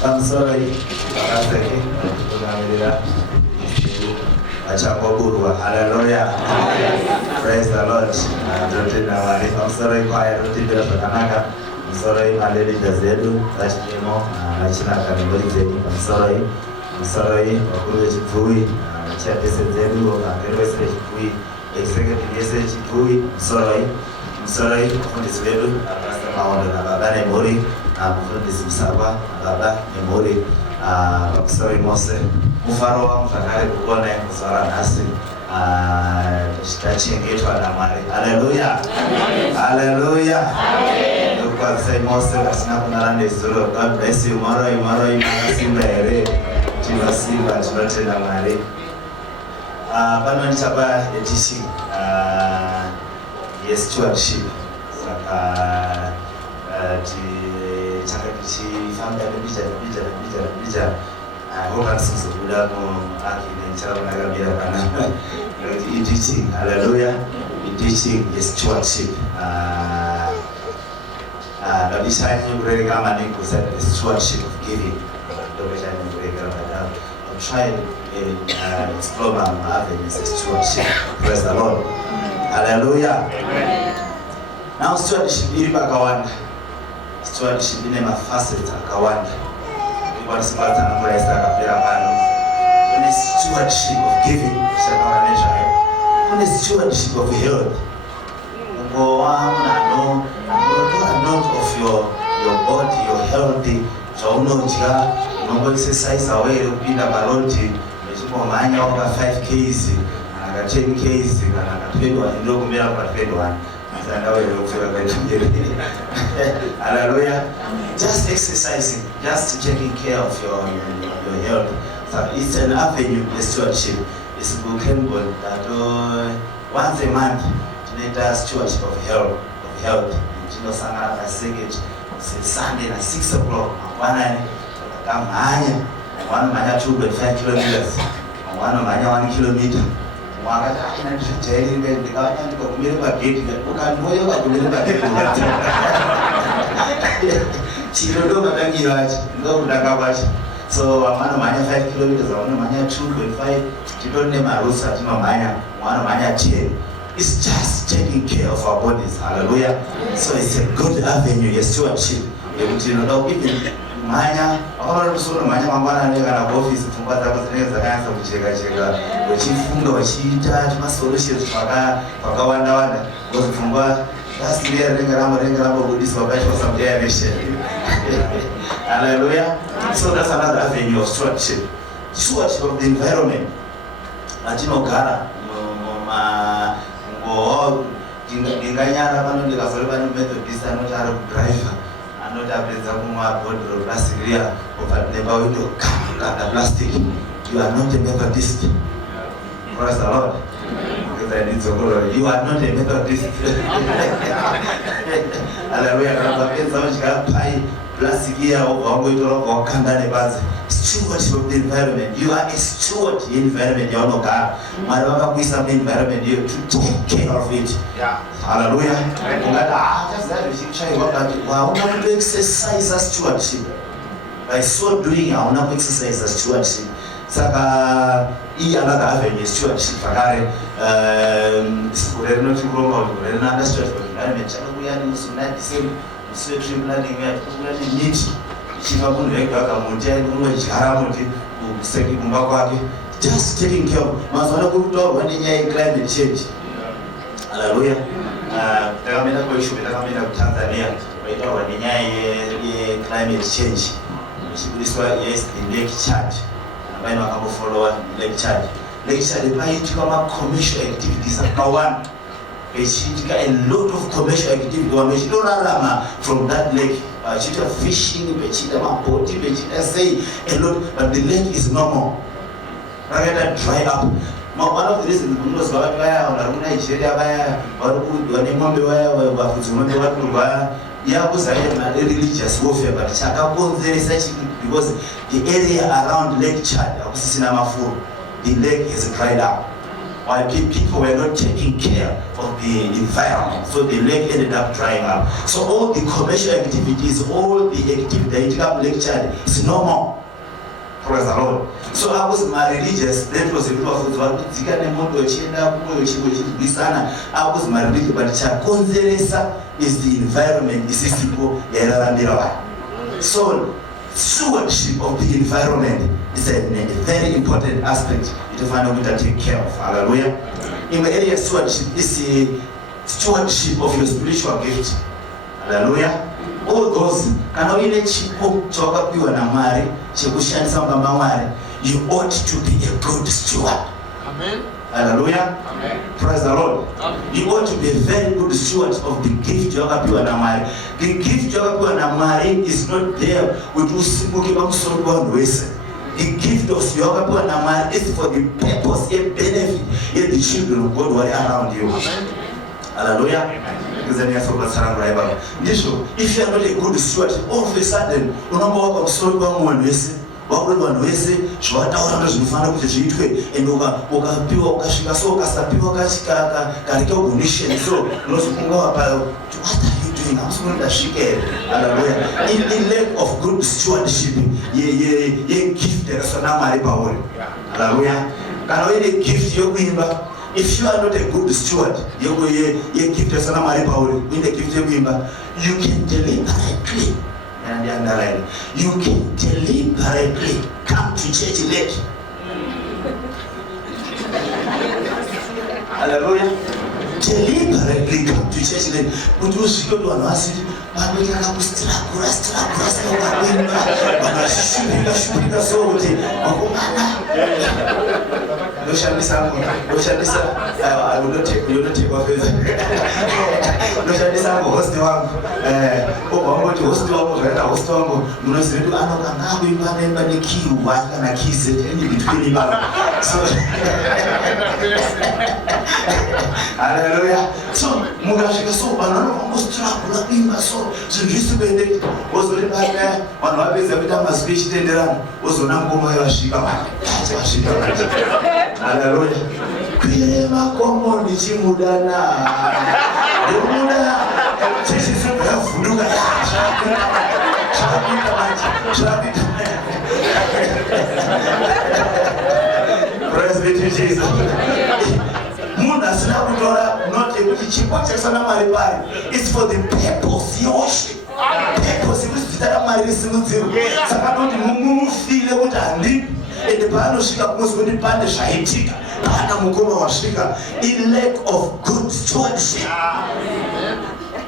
I'm sorry. Hallelujah. Praise the Lord. I'm sorry, choir. I'm sorry, my lady Jazedu. I'm sorry. I'm sorry. I'm sorry. For this level, Pastor Maondo na baba Nemori, for this Msaba, baba Nemori. I'm sorry, Mose. Mufaro mfakari kuone kusara nasi. Tutachengeshwa na mali. Hallelujah. Hallelujah. Look what say Mose kasina kunarande zuro. God bless you. Maro simba ere. Tima simba tunote na mali. Pano ni chapa etishi. Yes, stewardship. Saka chakatichi family bija. Hope sisi buda mo akine charo na gabira kana. Teaching, hallelujah. Teaching is stewardship. The design break kama ni kusema stewardship of giving. Ndio design break kama I'm trying to explore my avenues of stewardship. Praise the Lord. Hallelujah. Amen. Now stewardship ili bakawanda. Stewardship ine mafacet akawanda. Kwa sababu tunamweleza kapira pano. When stewardship of giving, shaka nature. When stewardship of health. Go on not of your body, your healthy. So unoja, unombo exercise away kupinda baloti. Meshimo manya over 5 kg. 10 kg anakapendwa ndio kumela kupendwa sasa wewe ukifika kwa nje. Hallelujah. Just exercising, just taking care of your health. So it's an avenue of stewardship. It's broken that once a month to need stewardship of health. You sanga na segage Sunday at 6 o'clock. Wana kama hanya wana manya 2.5 kilometers. Wana manya 1 kilometer. Wakati akina tujeli ndikawanya ndiko kumele kwa gate ukanmoyo kwa kumele kwa gate chirodo matangi wachi ndo kudaka wachi so amana manya 5 kilometers amana manya 2.5 tidone marusa tima manya 10. It's just taking care of our bodies. Hallelujah. So it's a good avenue of stewardship. You know, even manya wakati tusoro manya mambana nega na office fungwa zako zinaweza zakaanza kucheka wachifunga wachiita tuma solutions paka wanda wazifungwa last year renga ramo budis wabash for some direction. Hallelujah. So that's another avenue of stewardship of the environment. Atino gara inganyana pano ndikazori pano Methodist anotara driver anotapedza kumwa bhodhoro plastic riya obva nemba window kanda plastic. You are not a Methodist. Praise the Lord. You are not a Methodist. Hallelujah. Kanapedza uchikapai plastic riya obva wangoitora wakanda nebanze. Stewardship of the environment. You are a steward in the environment yaunogara. Mwari vakakuisa environment here to take care of it. Yeah. Hallelujah. Just that we should try to exercise a stewardship. By so doing, I want to exercise a stewardship. Saka another avenue stewardship. Fakare sikure no chukuro kure na stewardship of environment. Chalo kuyani usunati same sweating planning where kuyani neat. Just taking care of climate change. Hallelujah. Tanzania climate change. This one is the Lake Chad. I'm follow Lake Chad. Lake Chad commercial activities are one. A lot of commercial activities from that lake. Fishing, boat, say a lot, but the lake is normal. Rather dry up. One of the reasons was Nigeria, religious warfare, but there is because the area around Lake Chad, the lake is dried up. why people were not taking care of the environment, so the lake ended up drying up. So all the commercial activities, all the activities that lectured is no more. Praise the Lord. So I was my religious, that was a bit of I was my religious, but Chakonzeresa is the environment, is this people. So stewardship of the environment is a very important aspect to find out to take care of. Hallelujah. In the area of stewardship is the stewardship of your spiritual gift. Hallelujah. All those you ought to be a good steward. Amen. Hallelujah. Amen. Praise the Lord. Amen. You ought to be a very good steward of the gift you have. The gift you have is not there with the gift of your is for the purpose and benefit of the children of God who are around you. Amen. Hallelujah. If you are not a good steward, all of a sudden, you know what wakuvanhu vese zvavataura ndozvinofana kuti zviitwe and ukapiwa ukasvika so ukasapiwa karecognition so unozofunga what are you doing? Hamusikuti ndasvika here. Hallelujah. In lack of good stewardship yegift yakasana mari pauri. Hallelujah. Kana uine gift yokuimba, if you are not a good steward yegift yakasana mari pauri, uine gift yokuimba, you can deliberately, and underline, you can deliberately come to church late. Hallelujah. Deliberately come to church late. But you see what one was it? But we can have struggle, so I will not take you, not take off it. No, shall this have a host one? Oh, to host one, I was strong. You know, say, I know now we remember the key, why can I kiss it any between him? So, hallelujah. So, Mugashika so, banana almost trouble, so used to be was the partner on my base every time I speech in the run was on Angoma Shika. Hallelujah. Kwema komoni chimudana. Yomuna. Sisi sema fuduka ya. Chapita. Praise be to Jesus. Muna sina kutora not a chipo chasana maripari. It's for the purpose yoshi. Purpose is that mari simuziru. Sakadoti mumu file utandi. In the band of Shika was when the band of Shahitika, Panamukoma was Shika, in lack of good stewardship.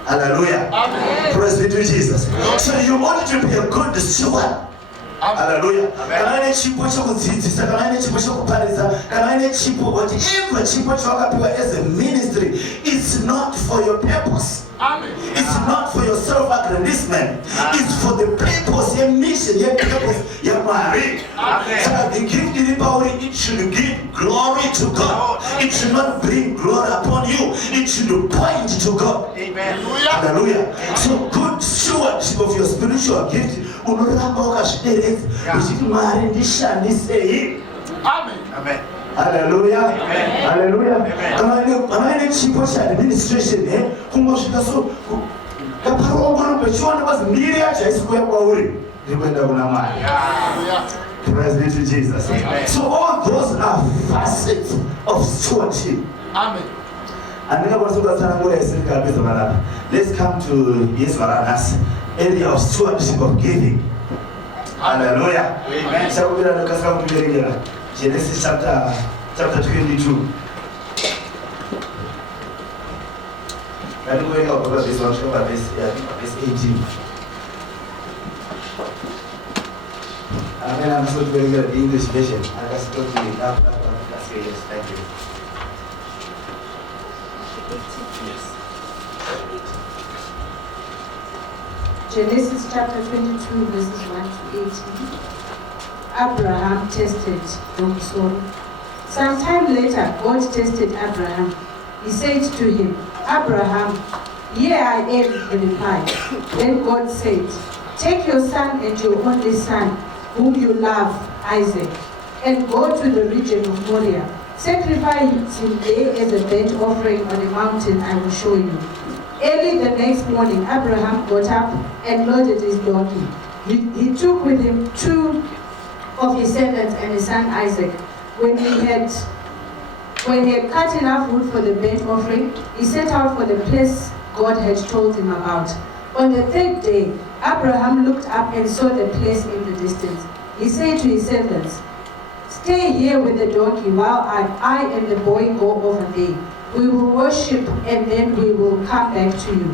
Hallelujah. Amen. Praise be to Jesus. So you want to be a good steward. Hallelujah. Can I chipo chokuzizisa? Can I chipo chokupariza? Can I chipo whatever chipo chokapiwa as a ministry? It's not for your purpose. Amen. It's not for your self-aggrandizement. It's for the purpose, your mission, your purpose, your marriage. So that the gift in the power, it should give glory to God. It should not bring glory upon you. It should point to God. Amen. Hallelujah. So good stewardship of your spiritual gift. Amen. Amen. Hallelujah. Amen. Hallelujah. Amen. Chipo cha administration kumosvika so kaparongo pechiona was miria chaisikuya kwauri ndikwenda kuna mari. Praise be to Jesus. Amen. So all those are facets of stewardship. Amen. Let's come to Yesvaranas area of stewardship of giving. Hallelujah. Amen. Genesis chapter 22. I'm going to over this one, verse 18. I'm so very good at the English version. I just go to the yes, thank you. Yes. Genesis chapter 22, verses 1 to 18. Abraham tested the soul. Sometime later, God tested Abraham. He said to him, Abraham, here I am, he replied. Then God said, take your son and your only son, whom you love, Isaac, and go to the region of Moriah. Sacrifice him there as a burnt offering on a mountain I will show you. Early the next morning, Abraham got up and loaded his donkey. He took with him 2 of his servants and his son Isaac. When he had cut enough wood for the burnt offering, he set out for the place God had told him about. On the 3rd day, Abraham looked up and saw the place in the distance. He said to his servants, "Stay here with the donkey while I and the boy go over there. We will worship and then we will come back to you."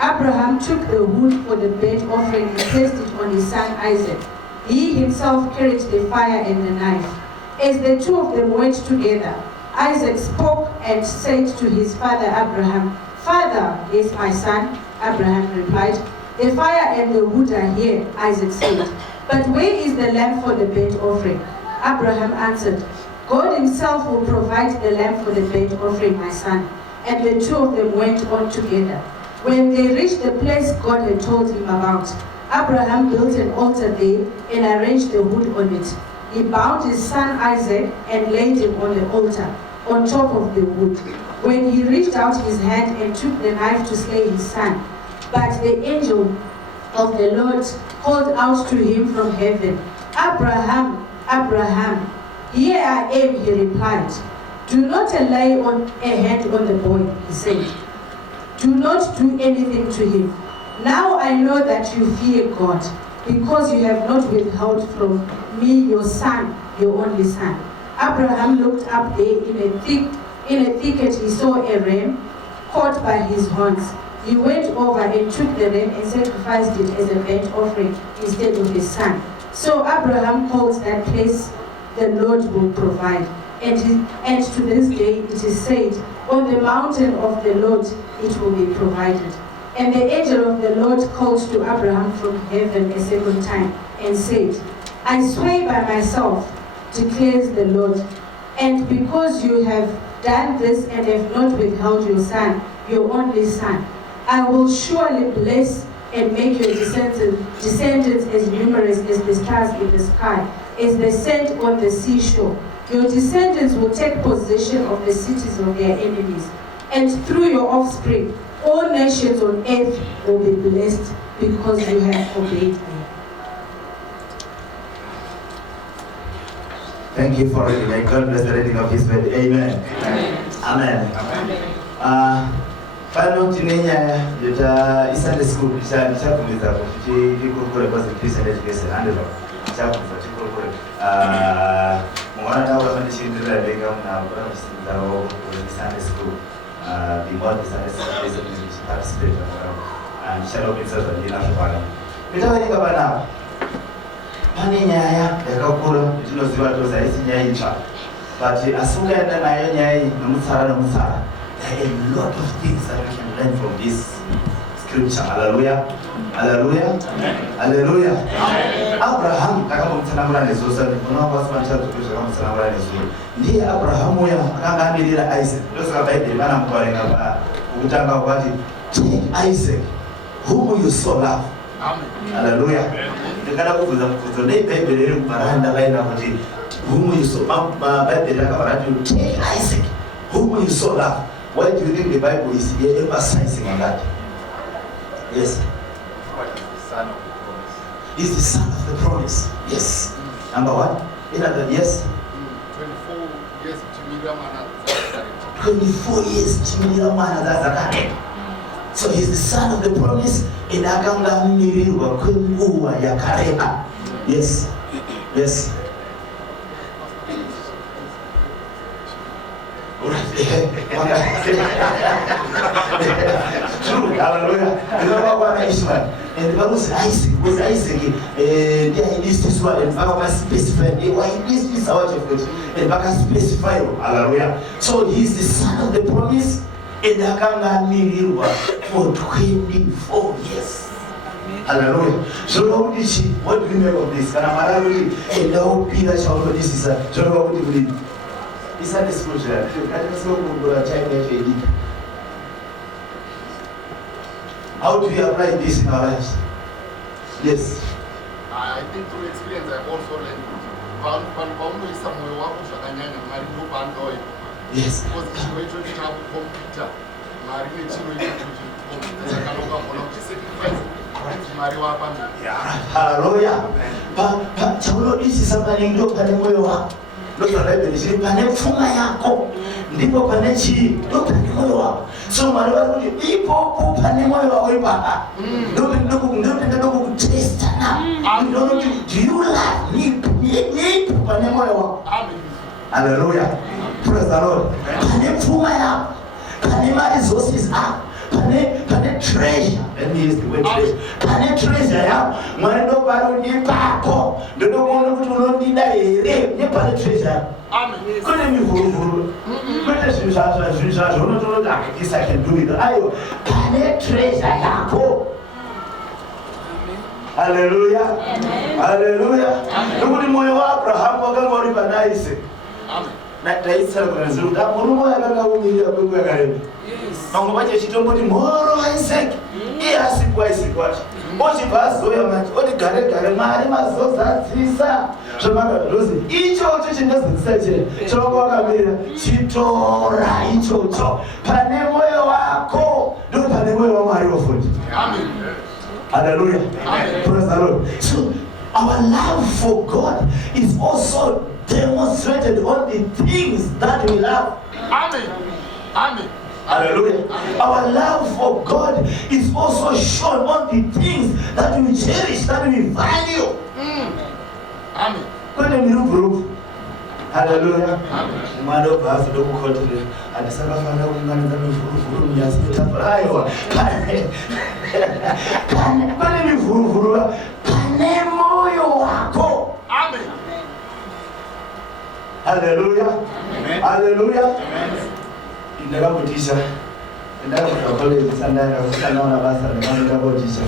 Abraham took the wood for the burnt offering and placed it on his son Isaac. He himself carried the fire and the knife. As the 2 of them went together, Isaac spoke and said to his father Abraham, "Father." "Yes, my son," Abraham replied. "The fire and the wood are here," Isaac said. "But where is the lamb for the burnt offering?" Abraham answered, "God himself will provide the lamb for the burnt offering, my son." And the 2 of them went on together. When they reached the place God had told him about, Abraham built an altar there and arranged the wood on it. He bound his son Isaac and laid him on the altar, on top of the wood. When he reached out his hand and took the knife to slay his son, but the angel of the Lord called out to him from heaven, "Abraham, Abraham." "Here I am," he replied. "Do not lay a hand on the boy," he said. "Do not do anything to him. Now I know that you fear God, because you have not withheld from me your son, your only son." Abraham looked up there. In a thicket he saw a ram caught by his horns. He went over and took the ram and sacrificed it as a burnt offering instead of his son. So Abraham called that place, "The Lord will provide." And to this day it is said, "On the mountain of the Lord it will be provided." And the angel of the Lord called to Abraham from heaven a second time and said, "I swear by myself, declares the Lord, and because you have done this and have not withheld your son, your only son, I will surely bless and make your descendants as numerous as the stars in the sky, as the sand on the seashore. Your descendants will take possession of the cities of their enemies, and through your offspring, all nations on earth will be blessed because you have obeyed me." Thank you for reading. May God bless the reading of His word. Amen. Amen. Pano tinenya yota Sunday school chakumiza kuti tikurukure kwa Christian education andelo chakumiza tikurukure mwana tawo amandishindira bega muna kwa msindawo kwa Sunday school the more the Sunday school is to participate and shadow pizza za ndina shopana mitawanika bana pane nyaya yakakura tinoziva toza isi nyaya itsva but asungaenda nayo nyaya nomutsara nomutsara. There are a lot of things that we can learn from this scripture. Hallelujah. Hallelujah. Amen. Hallelujah. Amen. Abraham takamutsanamura nezusa unokwasmancha takamutsanamura nezusa ndiye Abraham uya akangamirira Isaac ndosaka Bible vanamuparenga kutanga kwati take Isaac whom you so love. Amen. Hallelujah. Ndikada kubvunza mubvunzo nei Bible riri kuparanda vaina kuti whom you so Bible rakavarati take Isaac whom you so love. Why do you think the Bible is emphasizing on that? Yes. Son of the promise. He's the son of the promise. Yes. Number one. In other, yes. 24 years Chimira Mana. 24 years Chimira Mana. So he's the son of the promise. In Akanga Miriwa Kunguwa Yakareba. Yes. Yes. True, hallelujah. You know what Ishmael? And the Bible says Isaac was Isaac. There is this one, and Baba specified. Why is this out of it? And Baba specified, hallelujah. So he's the son of the promise. And Akanga Miriwa for 24 years. Hallelujah. So what do you make of this? And I'm already and now Peter shall know this is a so what do you believe? It's a disclosure. How do you apply this in our lives? Yes. I think through experience I've also learned paunoisa mwoyo wako zvakanyanya Mwari ndopanoyo. Yes. Because chiro ichocho chakukompita Mwari nechiro ichocho chikukompita saka ukagona kuchisacrifice kuti Mwari wapamberi. Hallelujah. Chaunodisisa maningi ndo pane mwoyo wako. Ndozvabhaibheri chiri pane pfuma yako ndipo pane chii, ndo pane mwoyo wako. So Mwari vari kuti ipopo pane mwoyo wako ipapa ndopinda kutestana. Ndinoti do you love me pane mwoyo wako. Hallelujah. Praise the Lord. Pane pfuma yako, pane ma-resources ako, pane treasure. Let me use the word treasure. Pane treasure yako, Mwari ndo parodi pako. Ndokuona kuti unondida here nepane treasure yako. Kune mivhuruvhuru, kwete zvinhu zvazvo unotoona kuti this I can do it. Ayo, pane treasure yako. Hallelujah. Hallelujah. Nokuti mwoyo waAbhurahama wakanga uri pana Isaac. Taisara kunaziro kuti murume akanga umirira kwenguva yakareba. Vamwe vacho chitomboti mhoro Isaac iye asikwa Isaac wacho. Ochibva azoya mati oti gare Mwari mazozadzisa zvemakarozi ichocho chinozadzisa chire chovanga wakamirira chitora ichocho pane mwoyo wako ndo pane mwoyo waMwari wofuti. Hallelujah. Praise the Lord. So our love for God is also demonstrated on the things that we love. Amen. Hallelujah. Our love for God is also shown on the things that we cherish, that we value. Amen. Kwene miruburu. Hallelujah. Mwari obhazi ndokukhotire andisakafana kuunganidza mivhuruvhuru munyasi metafura. Aiwa. Pane mivhuruvhuru pane mwoyo wako. Amen. Hallelujah. Amen. Hallelujah. Amen. Ndakambotisa ndakabva college sandakaona basa ndakambotisa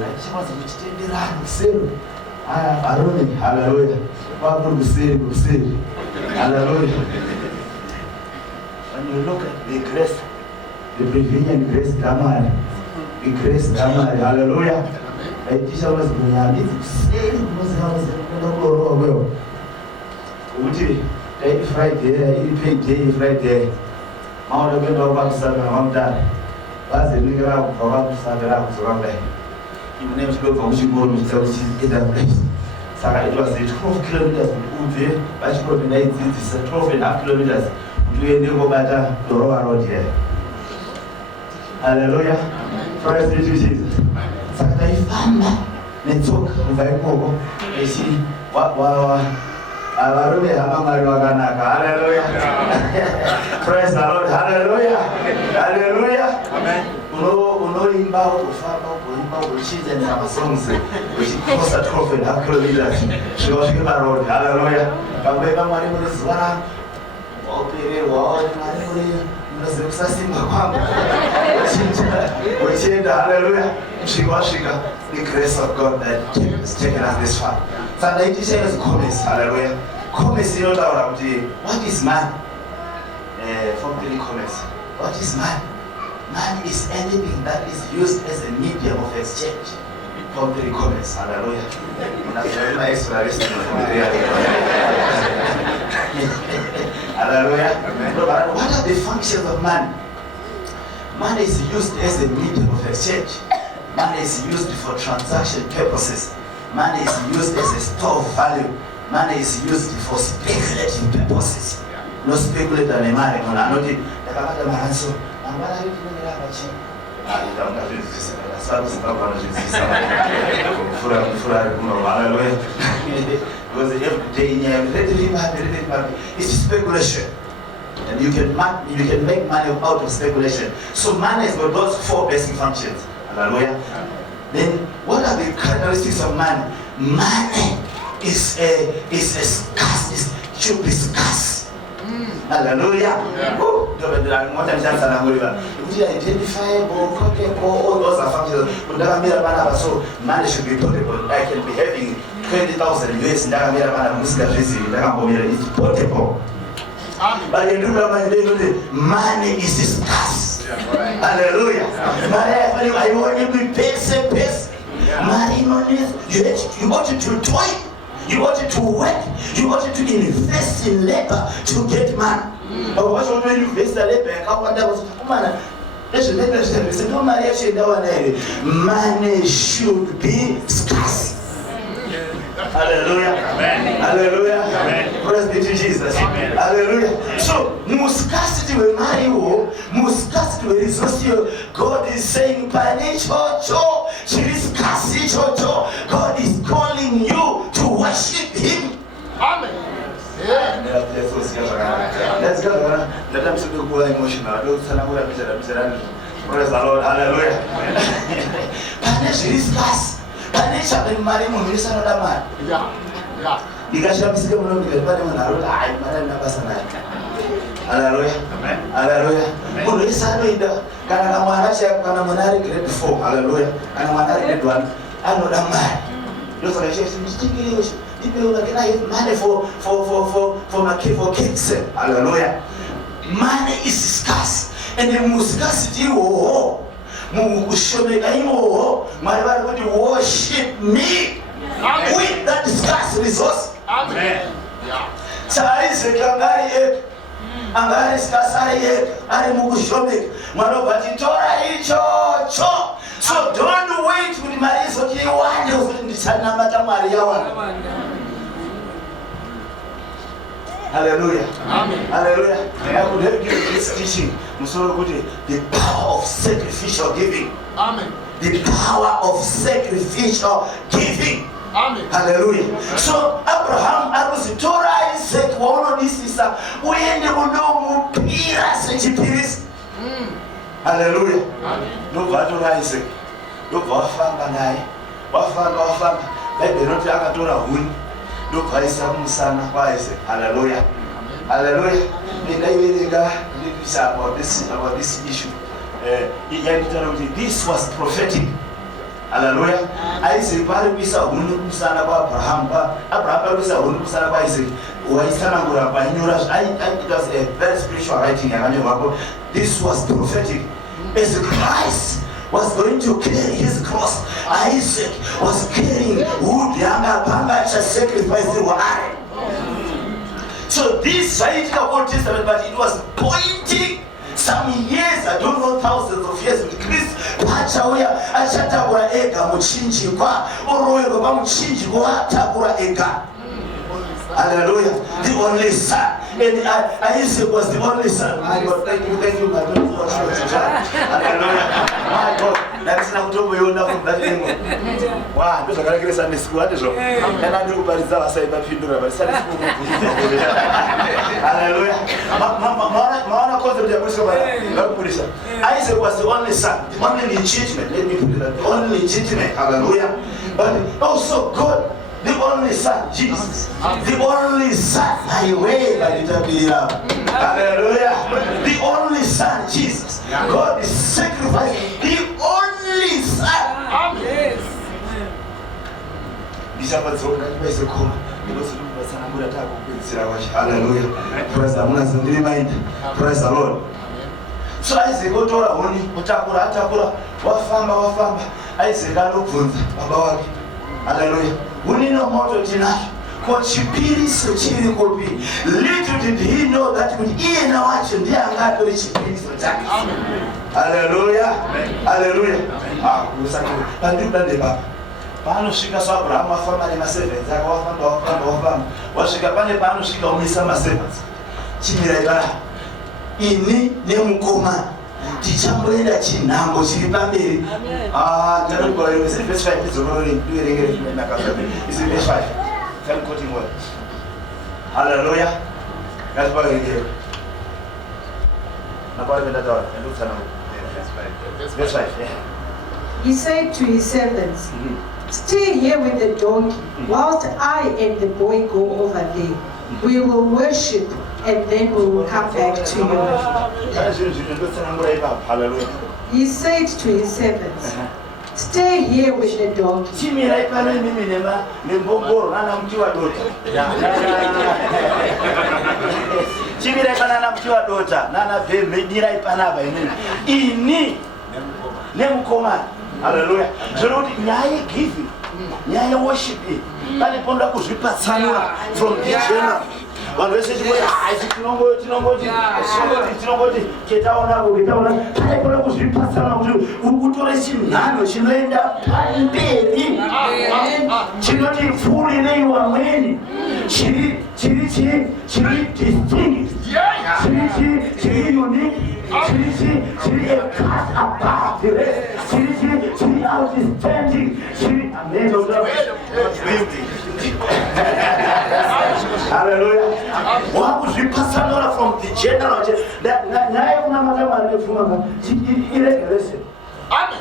nachikwazi kuchitenderana kuseri aroni. Hallelujah. Kwakuri kuseri. Hallelujah. When you look at the grace, the prevenient grace damari, the grace damari. Hallelujah. Aitisha was kunyamidzi kuseri kunoziva kulorowa kwewo kuti dai Friday iri payday Friday maoda kuenda pakusaka mamutare vazenenge vakubva pakusaka rakuzoka kudai imune muchidobva kuchikoro muchida kuchienda kudai saka it was 12 kilometers kuti ubve pachikoro ndaidzidzisa 12.5 kilometers kuti uende kobata Dorowa road here. Hallelujah. Praise be to Jesus. Saka taifamba netsoka kubva ikoko echi varume hama Mwari vakanaka. Hallelujah. Praise the Lord. Hallelujah. Hallelujah. Amen. Unoimba ufamba ugoimba uchidza nemasongs uchikosa 12.5 kilometers zvikasvike paroad. Hallelujah. Kamboimba Mwari muri zuva rangu waupererwa Mwari muri munoziva kusasimba kwangu uchienda. Hallelujah. Wasvika the grace of God that has taken us this far. So ndaitisha as comments. Hallelujah. Comments inotaura kuti what is man? From the comments. What is man? Man is anything that is used as a medium of exchange. From the comments. Hallelujah. Hallelujah. But what are the functions of man? Man is used as a medium of exchange. Man is used for transaction purposes. Man is used as a store of value. Man is used for speculative purposes. No speculator on a man. Not it. Because every day it's speculation. And you can make money out of speculation. So man has got those 4 basic functions. Hallelujah. Then what are the characteristics of man? Man is a scarce. It should be scarce. Hallelujah. Identifiable, all those are functions. So man should be portable. I can be having 20,000 US in it's portable. But in money is scarce. Hallelujah. I want to be pace. You want to toy. You want to to work. You ought to invest in labor to get money. But what you invest in labor? Money should be scarce. Hallelujah. Amen. Hallelujah. Amen. Praise be to Jesus. Amen. Hallelujah. So, muscasity will marry you, muscasity will resource you. God is saying, God is calling you to worship Him. Amen. Yeah. Let's go. Let them see the more emotional. Praise the Lord. Hallelujah. Financial is scarce. Financial will marry you. Yeah. Yeah. Hallelujah. Amen. Hallelujah. Hallelujah. Hallelujah. Money for kids. Hallelujah. Money is scarce, and the scarcity worship me with that scarce resource. Amen. Yeah. So don't wait with Maria. Hallelujah. Amen. Hallelujah. I would help you with this teaching. The power of sacrificial giving. Amen. The power of sacrificial giving. Amen. Hallelujah. So Abraham was Torah Isaac one this is when they will know Piras. Hallelujah. Amen. No Torah Isaac. No Wafanga Nai. Wafanga. Let the not Torah Hun. No Paisa Musana Isaac. Hallelujah. Hallelujah. About this issue. This was prophetic. Hallelujah. Isaac Barabisa Hunusana Abraham. Abraham Hunusana Isaac. I was a very spiritual writing. This was prophetic. As Christ was going to carry his cross, Isaac was carrying wood, sacrifice. So this writing of Old Testament, but it was pointing some years, I don't know, thousands of years with Christ. Hallelujah. The only son. And Isaac was the only son. My God, thank you. Hallelujah. My God. That's not what we know from that anymore. Wow, those are going to Sunday school. And I do Bariza say that you do about Sunday school. Hallelujah. Isaac was the only son, the only legitimate. Let me put it that the only legitimate. Hallelujah. But also God. The only son, Jesus. The only son, my way, hallelujah. The only son, Jesus. God is sacrificing the only son. Amen. Hallelujah. Praise the Lord. Praise the Lord. So Isaac otora honi utakura wafamba Isaac alobvunza baba wake. Hallelujah. Unino moto tinacho kwa chipiriso chiri kopi. Little did he know that when iye na wacho ndiye angato chipiriso chake. Hallelujah. Hallelujah. Usaki pandibda ndeba. Pano shika so Abraham afama ne maservants akawafamba. Washika pane pano shika umisa maservants. Chimira ibara. Ini nemukoma. Tichamboenda chinango chiri pamberi. Ndarugwa is it verse 5 is already doing is it verse 5? I'm quoting what? Hallelujah. That's why we're here. Verse 5. Yeah. He said to his servants, stay here with the donkey, whilst I and the boy go over there. We will worship and then we will come back to you. He said to his servants, stay here with the donkey. Hallelujah. Nyaya giving, nyaya worshiping, Pani ponda kuzvipatsanura from the general. Vanhu vese tinongoti chetaonako ketaona taikona kuzvipatsana kuti utore chinhano chinoenda pamberi chinoti pfuurirei vamweni chiri distinct chiri unique chiri a class above the rest chiri outstanding chiri hallelujah. Wakuzvipatsanura from the general. Nyaya kunamata Mwari nepfuma iregerese. Amen.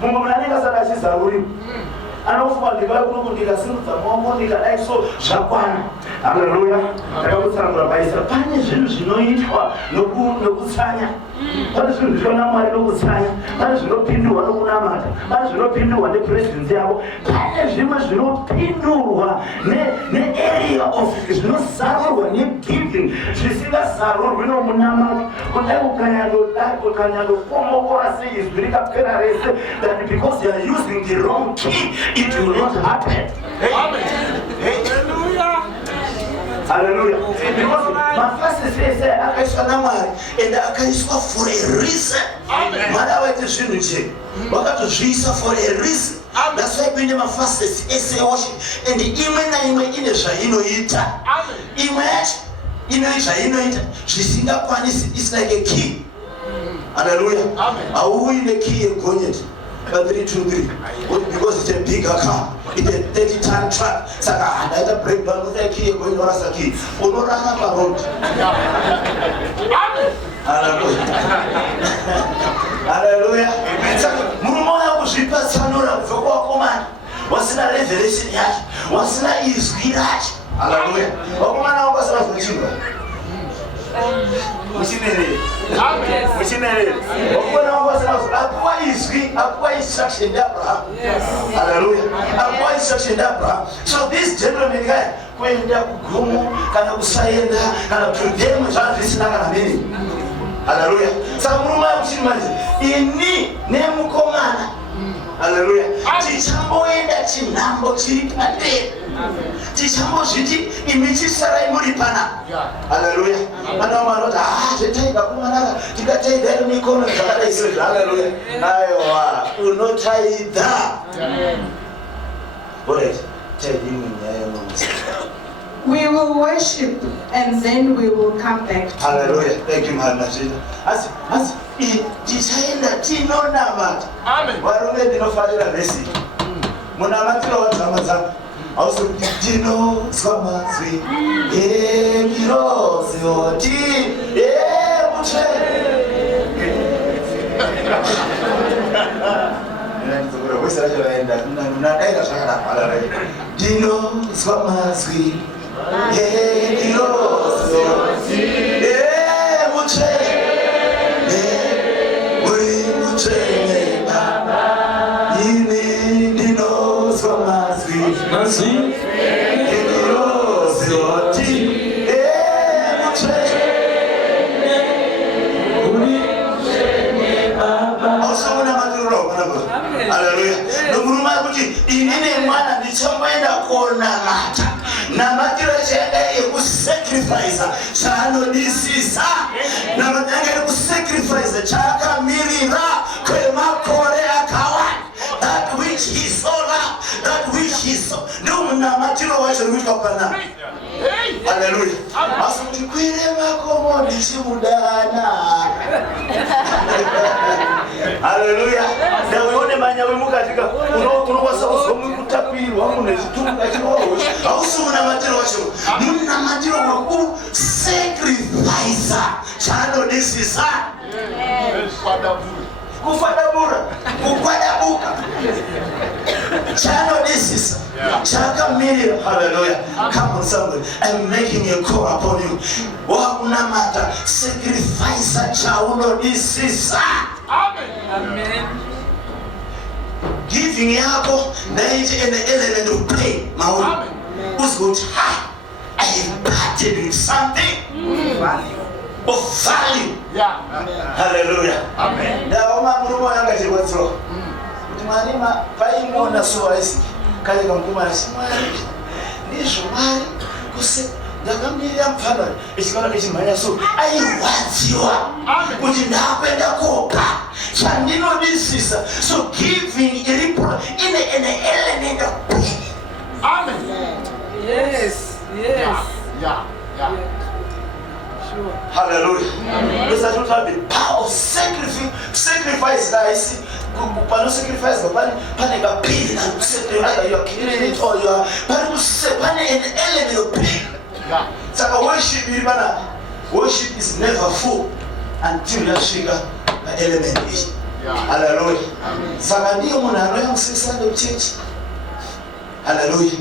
Mumwe munhu anenge asati achizaruriwa anofunga ndikauya kuno ndikasimudza maoko ndikadai so zvakwana. Haleluya. Ndakakutsanangura paisa pane zvinhu zvinoitwa nokutsanya. Pane zvinhu zvinoona Mwari nokutsanya. Pane zvinopindurwa nokunamata. Pane zvinopindurwa nepresence yavo. Pane zvimwe zvinopindurwa nearea of zvinosarurwa negiving zvisingasarurwi nomunamata. Kudai ukanyandokomokora seizwi rikapera rese that because you are using the wrong key it will not happen. Amen. Hallelujah. Hallelujah. Because my first is akaiswa naMwari and akaiswa for a reason. Amen. Mwari awaite zvinhu nje wakatozviisa for a reason. That's why kuine mafast essay worship and imwe naimwe ine zvainoita. Imwe yacho ine zvainoita zvisingakwanisi. It's like a key. Hallelujah. Auyi nekey yegonyeti 323 because it's a bigger car. It's a 30-ton truck. Saka handa breakdown with a key going to rasa key. Unoranga pa road. Hallelujah. Hallelujah. Mumona kuzvipatsanura kubva kwakomana. Wasina revelation yake. Wasina izwi rake. Hallelujah. Wakomana wakasara kuchingwa. Muchinerere. Muchinerere. Wakomana wakasara akuwa izwi, akuwa instruction d'Abraham. Hallelujah. Akuwa instruction d'Abraham. So this gentleman guy kuenda kugomo kana kusaenda kana kudemo zvisina kana mini. Hallelujah. Saka murume akuchimaliza ini nemukomana. Hallelujah. Tichamboenda chinhambo chiri padera. Tichambozviti imi chisarai muri pana. Hallelujah. Pana vanoti zvetaika kumanaka tikataidha mikono zvakadai sezvo. Hallelujah. Aiwa unotaidha. Alright. Taidimwe nyaya yomusi. We will worship and then we will come back to Hallelujah. Thank you, man. Asi tichaenda tinonamata. Amen. Varume ndinofarira resi. Munamatiro wadzama dzangu. Also ndinozwa mazwi emirozoti emutsvene. Ndinozwa mazwi emirozoti emutsvene. Uri mutsvene Baba. Ini ndinozwa mazwi emirozoti emutsvene. Uri mutsvene Baba. Ausomuna maturura upanapa. Hallelujah. Nomurume kuti inini mwana ndichamboenda konamata. Namatiro chaenda yekusacrifice chaanodisisa. Namatiro chaenda yekusacrifice chaakamirira kwemakore akawanda. That which he saw now, that which he saw. No munamatiro wacho rikuitwa pana. Hallelujah. Asi kuti kwire makomo ndichimudana. Hallelujah. Ndaone manyawe mukatika unokwasa kuzomukutapirwa mune chitunga chinowo. Ausi munamatiro wacho. Munamatiro waku sacrifice chanodisisa. Kufadabura, kukwadabuka. Chanodisisa. Chakamirira. Hallelujah. Come on somebody. I'm making a call upon you. Wakunamata sacrifice chaunodisisa. Amen. Amen. Giving yako naiti an element of pain. Amen. Who's good? I have parted with something. Of value. Yeah. Hallelujah. Amen. Daoma murumo yanga chibotso. Kuti Mwari paimona so aisi kale kamkuma asimwari ndizvo Mwari kuse ndakamira mfana echikana kechimhanya so airwadziwa kuti ndakwenda kopa chandinodisisa. So giving iripo in an element of pain. Amen. Yes. Yeah. Sure. Hallelujah. Because I don't have the power of sacrifice that I see. But no sacrifice, but panic a pain and either you are killing it or you are panic an element of pain. So worship is never full until you shake an element. Hallelujah. Saka ndiyo munaro yangu 600 church. Hallelujah.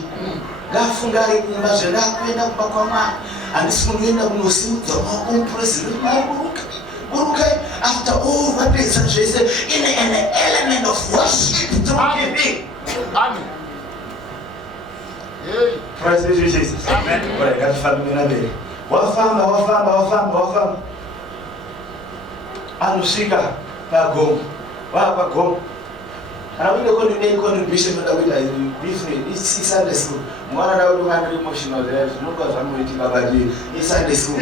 Ndafunga ikumba zvenda kwenda kuba kwa Mwari. Andisimunoenda kunosimudza president Buruka after all what is suggested in an element of worship to giving. Amen. Praise be to Jesus. Amen. Ora ngatifanira mberi. Wafamba. Anosvika pagomo. Pagomo. Anawinda contribution watakuita this Sunday school. Mwana na uri ngandiri emotional there. Nokwa zvamuitika but this Sunday school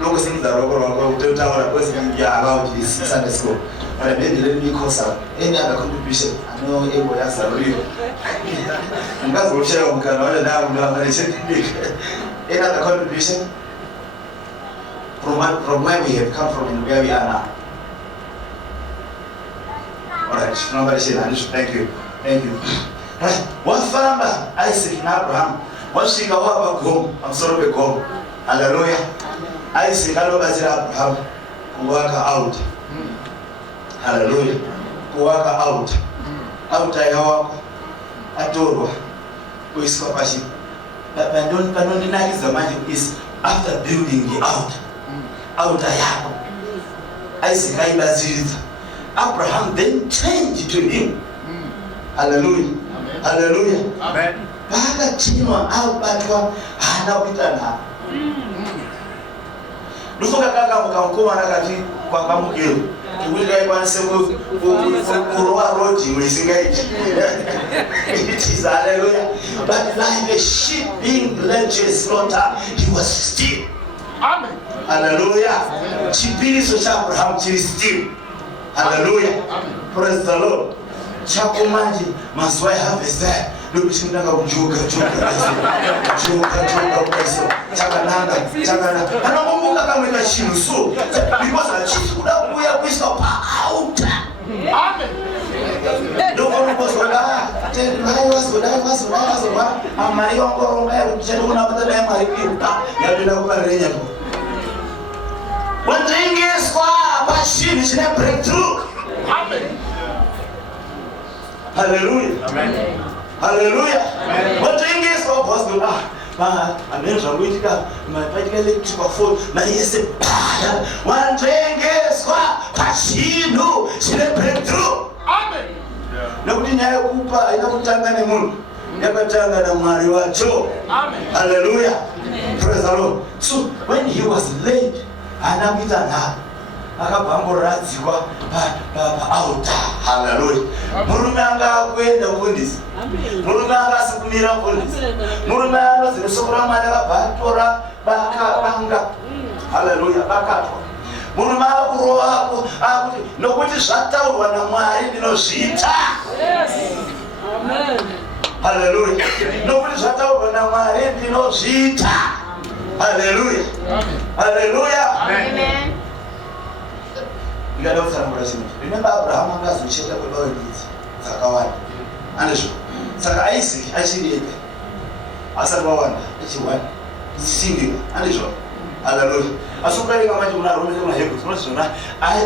nokusimudza roko rwako kutaura because ya about this Sunday school. But maybe let me cause any other contribution. I know ego yazaruriwa. Ungazoshare mukana wale na mnamalisha. Any other contribution from where we have come from and where we are now. Alright, thank you. Right, wafamba Isaac na Abraham wasvika wapa gomo pamusoro pegomo. Hallelujah. Isaac anobatsira Abraham kuwaka out. Hallelujah. Kuwaka out. Out ayawakwa atorwa kuiswa pashi. Panondinakidza manje is after building the out ayako Isaac aibatsiridza. Abraham then changed to him. Hallelujah. Amen. Hallelujah. Amen. Vakachinwa abatwa hana kuita nha. Ndofunga kaka mukamukoma nakati kwakamukiro. Kuwira ikwanise kurova road mwesingaiti. It is hallelujah. But like a sheep being led to slaughter, he was still. Amen. Hallelujah. Chipiriso cha Abraham chiri still. Hallelujah. Amen. Praise the Lord. Chako manje mazuva harvest ndokuchindanga kujuka kweso chakanaka anakumbuka kamwe kachinhu so because achiti kuda kuuya kuiswa paauta. Amen. ndokonokozwa vaizodai amari wangoronga yakuchandikunapata dai mari kuipa yapinda kuparirenya watengeswa pachinhu chine breakthrough. Amen. Hallelujah. Amen. Hallelujah. Watengeswa bosdo amene zvakuitika mapaitika lecture for mayese baya watengeswa pachinhu chine breakthrough. Amen. Nekuti nyaya yekupa haina kutanga nemunhu, yakatanga naMwari wacho. Amen. Hallelujah. Praise the Lord. So when he was laid, hana kuita nha akabvangoradzikwa paauta. Hallelujah. Murume anga akuenda kufundisa, murume anga asikumira kufundisa, murume anoziva soko raMwari akabva atora bakavanga. Hallelujah. Bakatwa murume akurovapo akuti nokuti zvataurwa naMwari ndinozviita. Hallelujah. Nokuti zvataurwa naMwari ndinozviita. Hallelujah. Hallelujah. Amen. Remember Abraham akazocheka kwebawedzi dzakawanda. Andizvo. Saka Isaac achireka. Asati wawanda, achiwana. Single. Andizvo. Hallelujah. Asukarenga manje muna Rome kuna Hebrews. Unozviona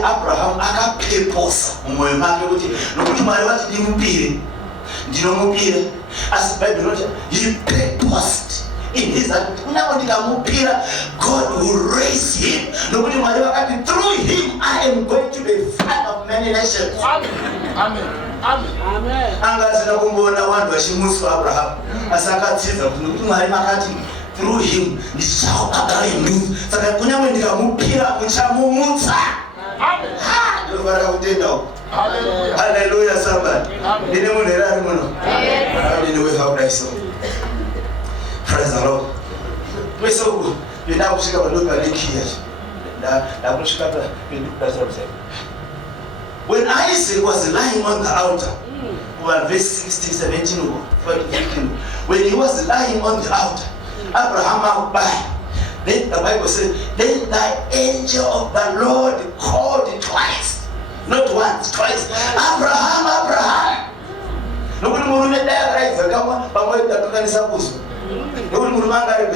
Abraham akapeposa mumwoyo make kuti nokuti Mwari vati ndinomupira. Asi Bible inoti he purposed in his heart. Kunyange ndikamupira, God will raise him. Nokuti Mwari vakati through him I am going to be a father of many nations. Amen. Amen. Amen. Amen. Angazina kumboona vanhu vachimuswa Abraham. Asi akatsidza kuti nokuti Mwari makati through him ndichaugara inu. Saka kunyange ndikamupira muchamumutsa. Amen. Ndofanira kutenda uko. Hallelujah. Hallelujah somebody. Amen. Ndine munhu here ari muno. Ndine weva kudai so. Praise the Lord. So you now see how look at the keys. When Isaac was lying on the altar, verse 16, 17, 15, when he was lying on the altar, Abraham out by. Then the Bible says, then the angel of the Lord called twice. Not once, twice. Abraham, Abraham. Nobody will remember that. Come on, but wait, that's not supposed. Nobody will remember that.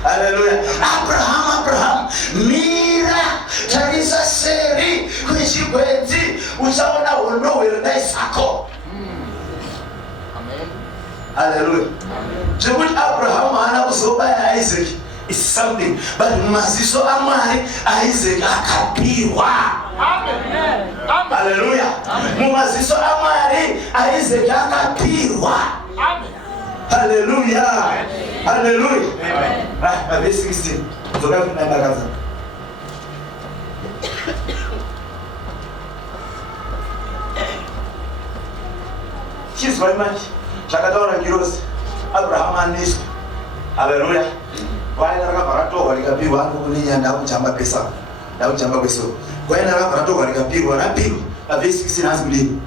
Hallelujah. Abraham, Abraham. Mira, Teresa Seri, which you went to, which I don't know where they suckle. Amen. Hallelujah. So with Abraham, and also by Isaac. Is something, but masiso amari Isaac akapiwa. Amen. Hallelujah. Masiso amari Isaac akapiwa. Amen. Hallelujah. Hallelujah. Amen. Verse 16. Zoga tunaenda kaza. She's very much. Chakataura kirosi. Abraham anisco. Hallelujah. Why not have a to or a people and now jamba pesa? Now jamba peso. Why not have a to or a people and a people? A verse 16 has believed.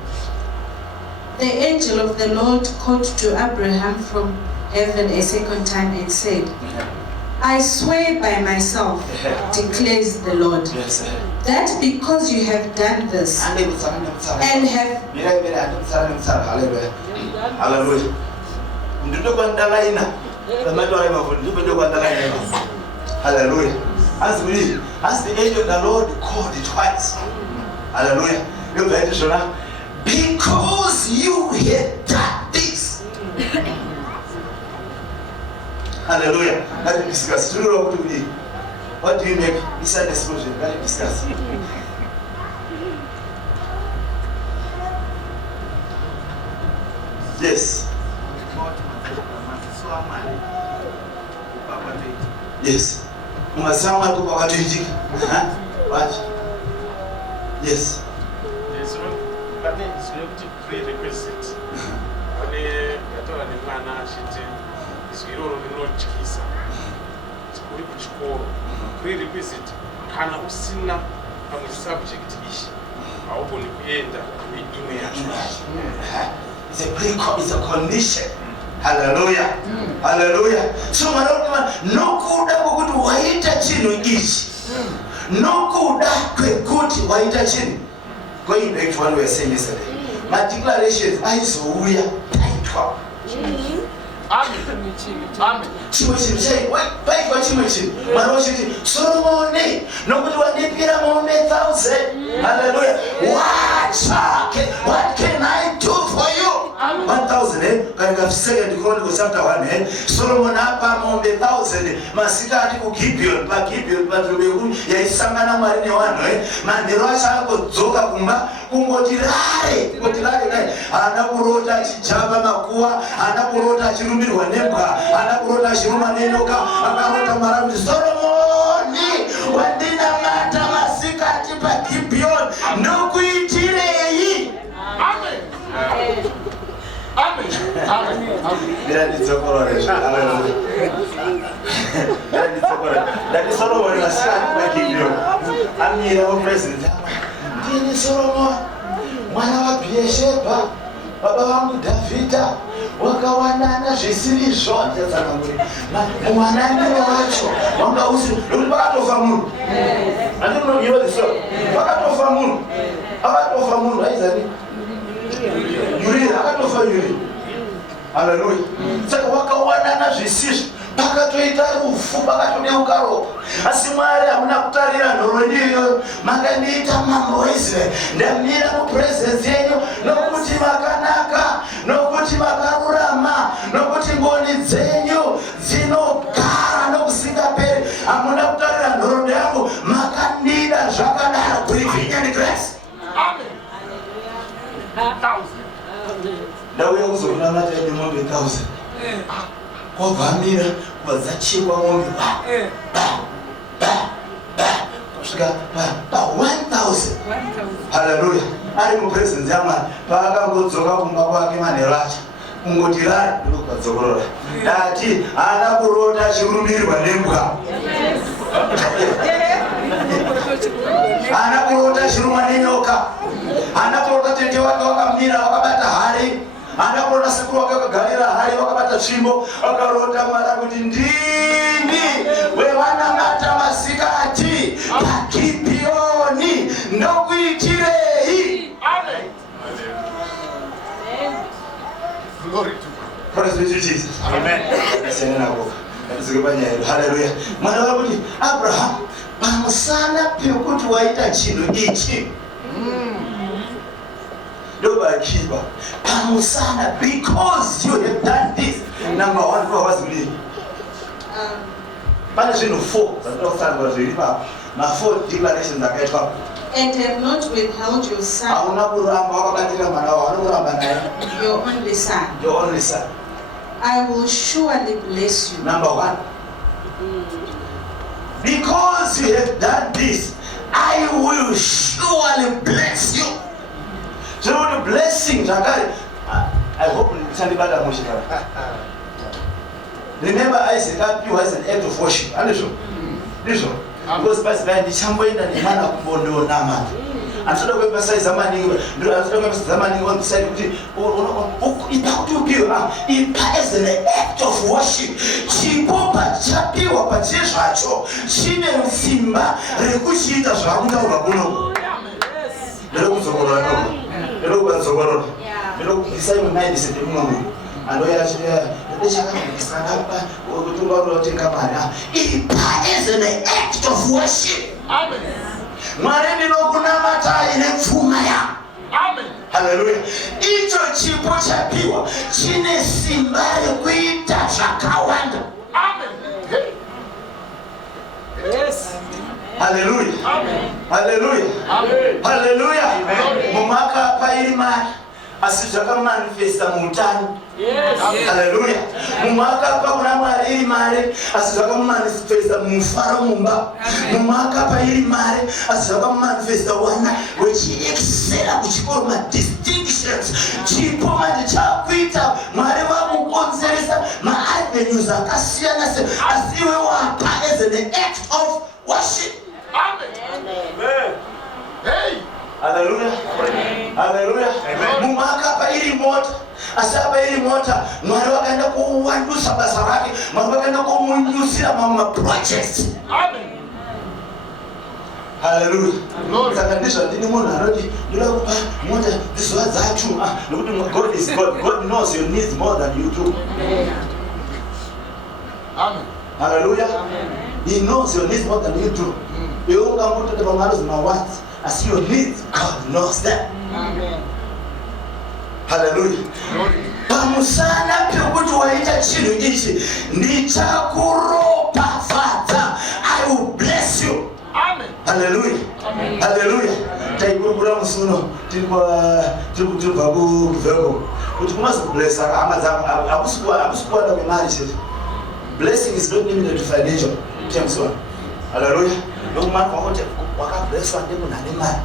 The angel of the Lord called to Abraham from heaven a second time and said, I swear by myself, declares the Lord, that because you have done this and have Hallelujah. Hallelujah. As the angel of the Lord called it twice. Hallelujah. Look at Shona. Because you had done this. Hallelujah. Let me discuss. What do you make inside the explosion? Let me discuss. Yes. Yes. Umasama tu kwa watu hijiki. Watch. Yes. Yes, but then it's going to prerequisite. When yatola ni mwana shite isiro no chikisa. Kuri kuchikoro. Prerequisite kana usina amwe subject ishi. Awupo ni kuyenda ni yacho. It's a condition. Hallelujah. Hallelujah. So manokuma nokuda kokuti waita chino ichi. Nokuda kwekuti waita chino. Going back to what we were saying yesterday. My declarations aizouya taitwa. Amen. Amen. Chimwe chimwe paitwa chimwe chimwe. Manoshiti Solomon nokuti wandipira mombe 1,000. Hallelujah. What can I do for you? 1,000 katika second Chronicles chapter 1 Solomon hapa mombe 1,000 masika ati ku Gibeon patrobekuni yaisangana marine wano mandero achako dzoka kumba kungotirare naye ana kurota chijaba makuwa ana kurota chirumbirwa nembwa ana kurota chiruma nenoka akarota maramu Solomon wandina mata masika ati pa Gibeon nokuitirei. Amen. Amen. Amen. That is so glorious. Hallelujah. That is Solomon was making you. I'm here, our president. Dini Solomon, mwana wa Biesheba, baba wangu Davida, wakawanana zvisiri zvonde sananguri. Mwanani wacho, wanga usi, wakatofa munhu. I don't know you the story. Wakatofa munhu. Akatofa munhu, aizani. Yuri, akatofa Yuri. Hallelujah. Saka wakawanana zvisizvo pakatoita rufu pakatodeuka ropa asi Mwari hamuna kutarira nhoro ndiyo makandiita mambo weIsraeri ndamira mupresence yenyu nokuti makanaka nokuti makarurama nokuti ngoni dzenyu dzinogara nokusingaperi hamuna kutarira nhoro yangu makandida zvakadaro believing and grace. Amen. Ndauya kuzokuna mata yedu mombe 1,000 kwabvamira kubvadzachekwa mombe kusvika pa 1,000. Hallelujah. Ari mupresence yaMwari paakangodzoka kumba kwake manheru acho ungotirari ndokwadzokorora ndati haana kurota achirumbirwa nembwa haana kurota achirumwa nenyoka haana kurota tete wake wakamira wakabata hari haana kurota sekuru wake wakagarira hari wakabata tsvimbo akarota Mwari kuti ndini wevanamata masikati paGibhiyoni ndokuitirei. Glory to God. Praise be to Jesus. Amen. Hallelujah. Mwari wakuti Abraham pamusana pekuti waita chinhu ichi ndobakiba pamusana because you have done this. Number one, kwa wazi mlini pane zvinhu 4 zvatinofanirwa zviri pa na 4 declarations akaitwa. And have not withheld your son, hauna kuramba wakabatira mwana wako, hauna kuramba naye, your only son. Your only son. I will surely bless you. Number one, because you have done this, I will surely bless you. So the blessing, I hope Sandibada Mushika. Remember Isaac, as an act of worship. Understand? Because by the Chamber and the man of Bondo Nama. And so the emphasize the money, the money on the side of it. It is an act of worship. Chipopa, Chapiwa, Pachesacho, Chine Simba, Rekushita, Shakuna Babuno. The Lord was over. The Lord decided to is the moment. And we are it is an act of worship. Amen. Hallelujah. Icho chipo chapiwa chine simba rekuita zvakawanda. Amen. Yes. Hallelujah. Amen. Hallelujah. Amen. Hallelujah. Mumaka pairi mari asi zvakamanifesta muutano. Yes. Hallelujah. Mumaka pa kuna Mwari iri mari asi zvakamanifesta mufaro mumba. Mumaka pa iri mari asi zvakamanifesta wana wechiexcella kuchikoro ma distinctions. Chipo manje chakuita Mwari vakukonzeresa ma-avenues akasiyana siyana asi iwe wapa as an act of worship. Amen. Amen. Hey. Hallelujah. Amen. Hallelujah. Amen. Mumaka pa iri mota asaba iri mota Mwari wakaenda kuwandusa basa rake, Mwari wakaenda kumundusira mama projects. Amen. Hallelujah. Saka ndizvo ndini munhu anoti ndoda kupa mota dzizuva dzatu nokuti God is God. God knows your needs more than you do. Amen. Hallelujah. Amen. He knows your needs more than you do. You don't come to the Lord my wants. As your needs, God knows that. Amen. Hallelujah. Pamusana pekuti waita chinhu ichi ndichakuropafadza. I will bless you. Amen. Hallelujah. Amen. Hallelujah. Taikura musuno tiri kuveko kuti kumazoblessa hama dzangu akusikuwanda kwemari chete. Blessing is not limited to financial terms. Hallelujah. Nokumati wakuti wakablesswa ndemunhane mari.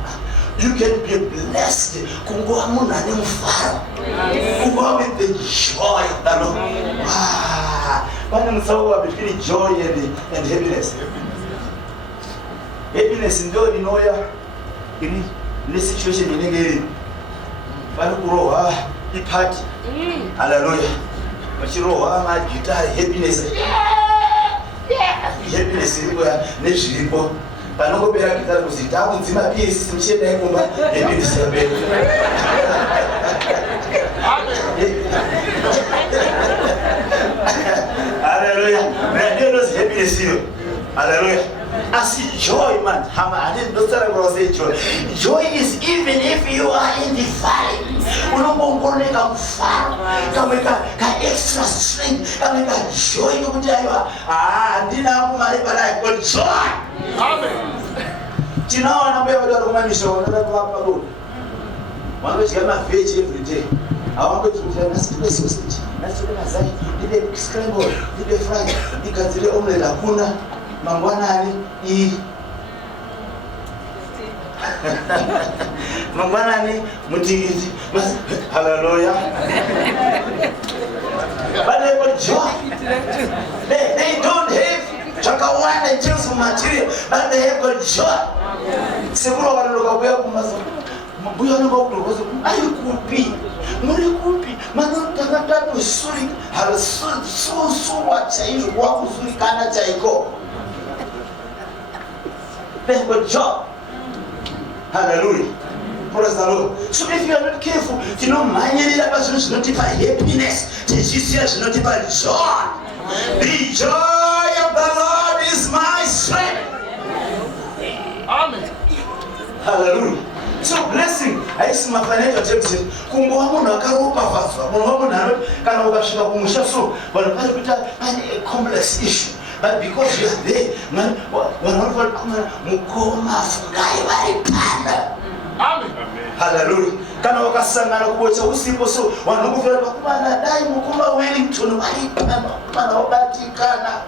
You can be blessed. Kungova munhu ane mufaro. Kungova with the joy of the Lord. Pane mutsauko between joy and happiness. Happiness ndio inouya ine situation inenge iri. Pane kurohwa ipati. Hallelujah. Vachirohwa magitari happiness. Happiness irikuya nezviripo. Panongopera gitari kuzi takunzima PS muchienda ikumba happiness yapera. Hallelujah. Ndio ndio happiness hiyo. Hallelujah. As joy, man. I didn't say joy. Joy is even if you are in the valley. Unongongoreka mfaro. Kameka extra strength. Kameka joy nokuti aiwa. Ndina kumari para kwa joy. Amen. Tinaona mbele watu kumamisha wanaenda kwa road. Wanaweza kama veg every day. Hawango tukuja na sausage. Na tukana zai. Dide scramble, dide fry, dikazile omelette hakuna. Mangwanani mangwanani mutikiti. Hallelujah. but they've got joy. They don't have chakawanda in terms of material, but they have got joy. Seguro wanaloka kuya kumaso. Mbuya nanga kutokoza. Ayi kupi. Muri kupi. Manotaka tatu suri. Hala so wachaisho wako suri kana chaiko. They have got joy. Hallelujah. Praise the Lord. So if you are not careful, you know, my person is not about happiness. Jesus is not about joy. The joy of the Lord is my strength. Amen. Hallelujah. So blessing. I see my financial text. Kumbo hamu na karupa fasa. Kumbo hamu na kana ukashika kumusha so. But a complex issue. But because you are there, man, wanaona kama mukoma fungai walipanda. Amen. Hallelujah. Kana wakasangana kubocha usipo so wanokuvira bakuma na dai mukoma Wellington walipanda kana wabatikana.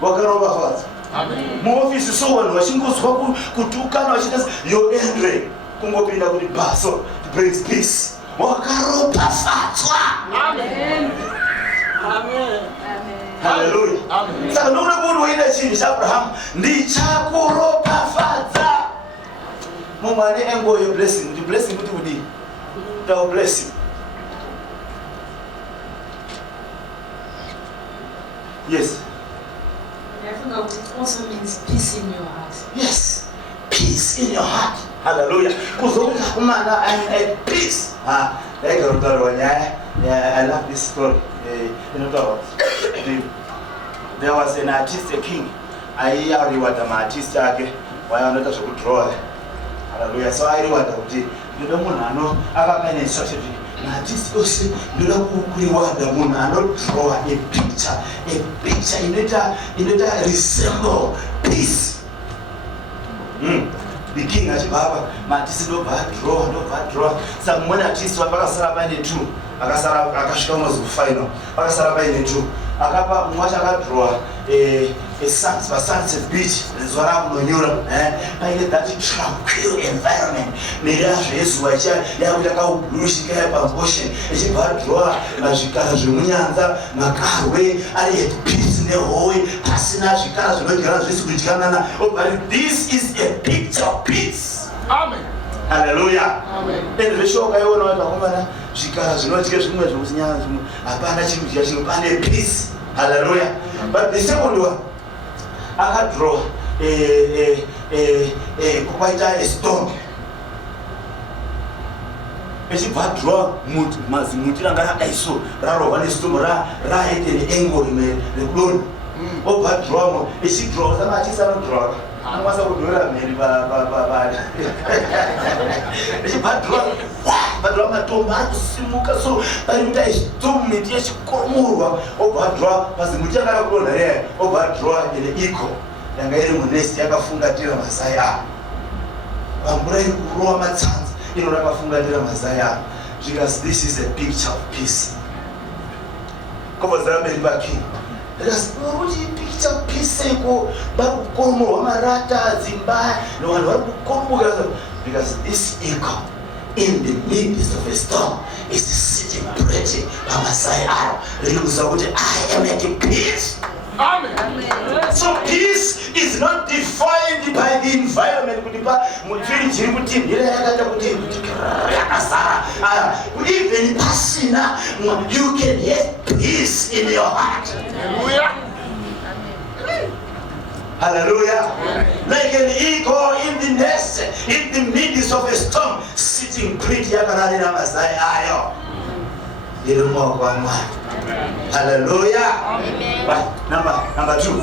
Wakaroba fast. Amen. Mu office so wanu washinguzwa kutukana washitaza yo Andre kungopinda kuti baso brings peace. Wakaroba fatwa. Amen. Amen. Hallelujah. Amen. Saka nuna munhu waida chinhu chaAbraham ndichakuropafadza. Mumwani engo your blessing. The blessing kuti kudi. The blessing. Yes. I think it also means peace in your heart. Yes. Peace in your heart. Hallelujah. Kuzokuta kumana I'm at peace. I love this story. There was an artist, a king. I reward the artist. Why I'm not to draw. Hallelujah. So I reward the you don't know. I got an instruction. An artist also you don't reward the moon and not draw a picture. A picture in it resemble peace. The king as Baba, Matisi no bad draw. Someone artist was Bakasarabani too. Akashikama final. Bakasarabani too. Akapa Mwachaka draw a sunset beach, Zoram Nura, by that tranquil environment. Mirage is which Yabaka Lushika ocean. Is a bad draw, Majika Jumianza, Makarwe, and yet peace in the hole, Passina, Chicanas, but this is a picture of peace. Amen. Hallelujah. Amen. And the show I want to woman, Chicanas, not just women, a peace. Hallelujah. But the second one, I had draw quite a stone. If I draw Mutiranga, I saw Raro, one is to right in the angle in the blood. Oh, but draw, if she draws, the matches are not drawn. I was a good maybe if I draw, but draw my tomato, Simuka, so I is 2 minutes, Komura, over draw, as the Mujana go there, over draw in the eco. And I am next Yakafunga Tira Masaya. I'm brain Roma Sans, in Rakafunga Tira Masaya, because this is a picture of peace. Come on, back in. Because picture of peace, Bakukomo, Amarata, Zimbabwe, no one because this eagle in the midst of a storm is sitting pretty by my side. I am at peace. Amen. So peace is not defined by the environment. Even Pasina, you can have peace in your heart. Hallelujah. Hallelujah. Like an eagle in the nest, in the midst of a storm, sitting pretty. Hallelujah. Amen. Right, number 2.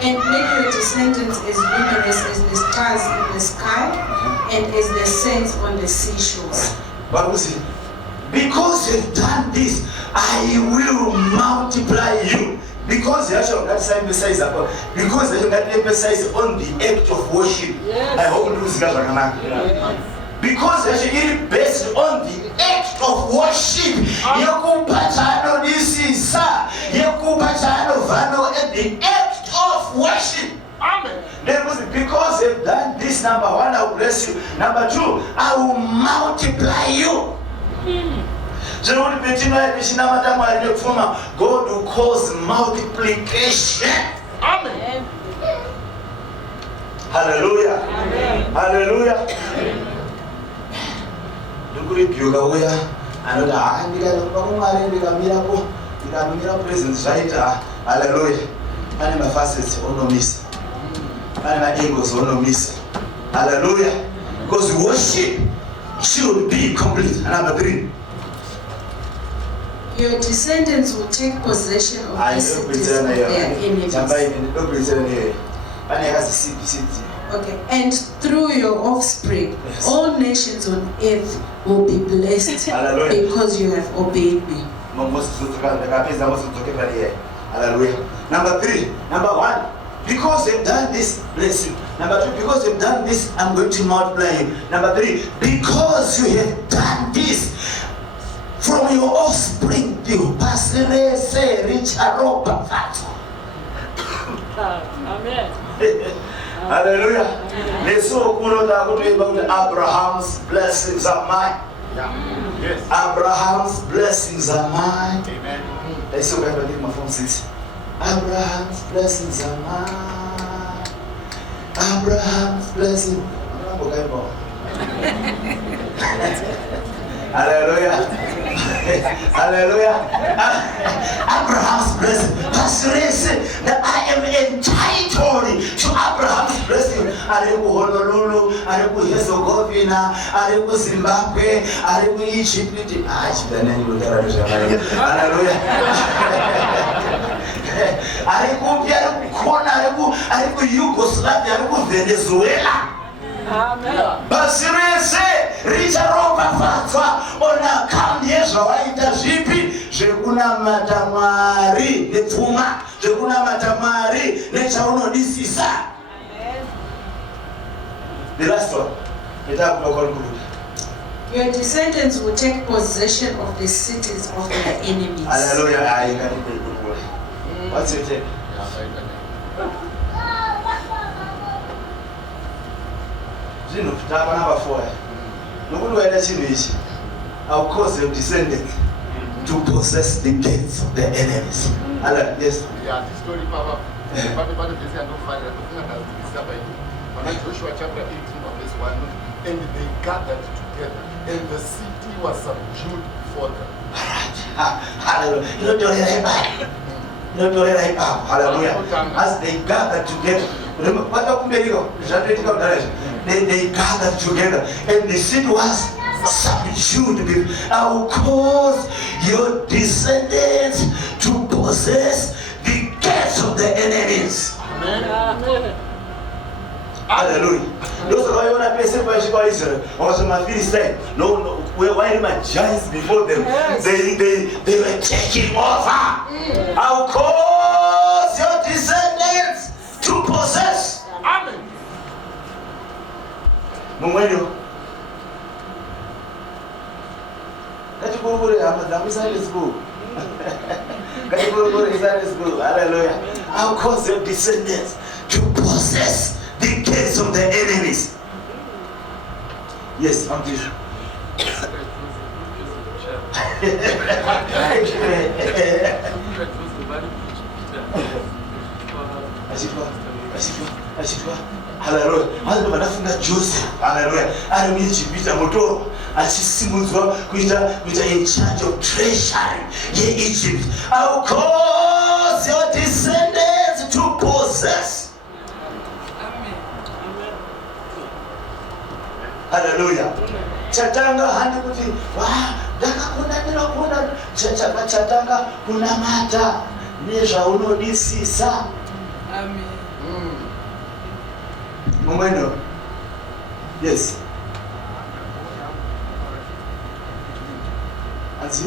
And make your descendants as numerous as the stars in the sky and as the sands on the seashores. Bible says, because you've done this, I will multiply you. Because you actually that emphasize about because you that emphasize on the act of worship. Yes. I hope you see that. Because actually based on the act of worship. Yakupatano this is Yakupatano vano at the act of worship. Amen. Because they've done this number one, I will bless you. Number two, I will multiply you. God will cause multiplication. Amen. Hallelujah. Amen. Hallelujah. Hallelujah. And my facets no miss. And my egos no miss. Hallelujah. Because worship should be complete. Number three. Your descendants will take possession of the cities of their enemies. Okay, and through your offspring, yes, all nations on earth will be blessed because you have obeyed me. Hallelujah. Number three. Number one, because they've done this, bless you. Number two, because they've done this, I'm going to multiply you. Number three, because you have done this, from your offspring, you Amen. Hallelujah. Abraham's blessings are mine. Yeah. Yes. Abraham's blessings are mine. Amen. Let's see what I did my phone 6. Abraham's blessings are mine. Abraham's blessings. Hallelujah. Hallelujah. Abraham's blessing. Pastor said that I am entitled to Abraham's blessing. Ariku Honolulu, Ariku Herzegovina, Ariku Zimbabwe, Ariku Egypt. Hallelujah. Ariku Yugoslavia, Ariku Venezuela. Amen. Basirese richaropa fatwa ona kandiyezva waita zvipi zvekunamata Mwari nepfuma zvekunamata Mwari nechaunodisisa. The last one. Your descendants will take possession of the cities of their enemies. Hallelujah. What's your take? Number 4. I'll cause your descendants to possess the gates of their enemies. Yes. Yeah, this story, Papa. Joshua chapter 18 verse 1. And they gathered together, and the city was subdued before them. Hallelujah. Hallelujah. As they gathered together. They gathered together and the city was subdued. I will cause your descendants to possess the gates of the enemies. Amen. Hallelujah. Those are why when I say by Israel, also my Philistine, no, why my giants before them, they were taking over. I will cause your descendants to possess. Amen. Mumwendo. Kachikurukure hama dzangu Sunday school. Kachikurukure Sunday school. Hallelujah. I'll cause your descendants to possess the gates of the enemies. Yes, I'm this. Hallelujah. Vanhu vanafunga Joseph, hallelujah, ari muIjipita mutoro achisimudzwa kuita in charge of treasury yeEgypt. I will cause your descendants to possess. Amen. Hallelujah. Chatanga handi kuti ndakakunanira kuona chatanga kunamata nezvaunodisisa. Amen. Mumwendo. Yes. Anzi?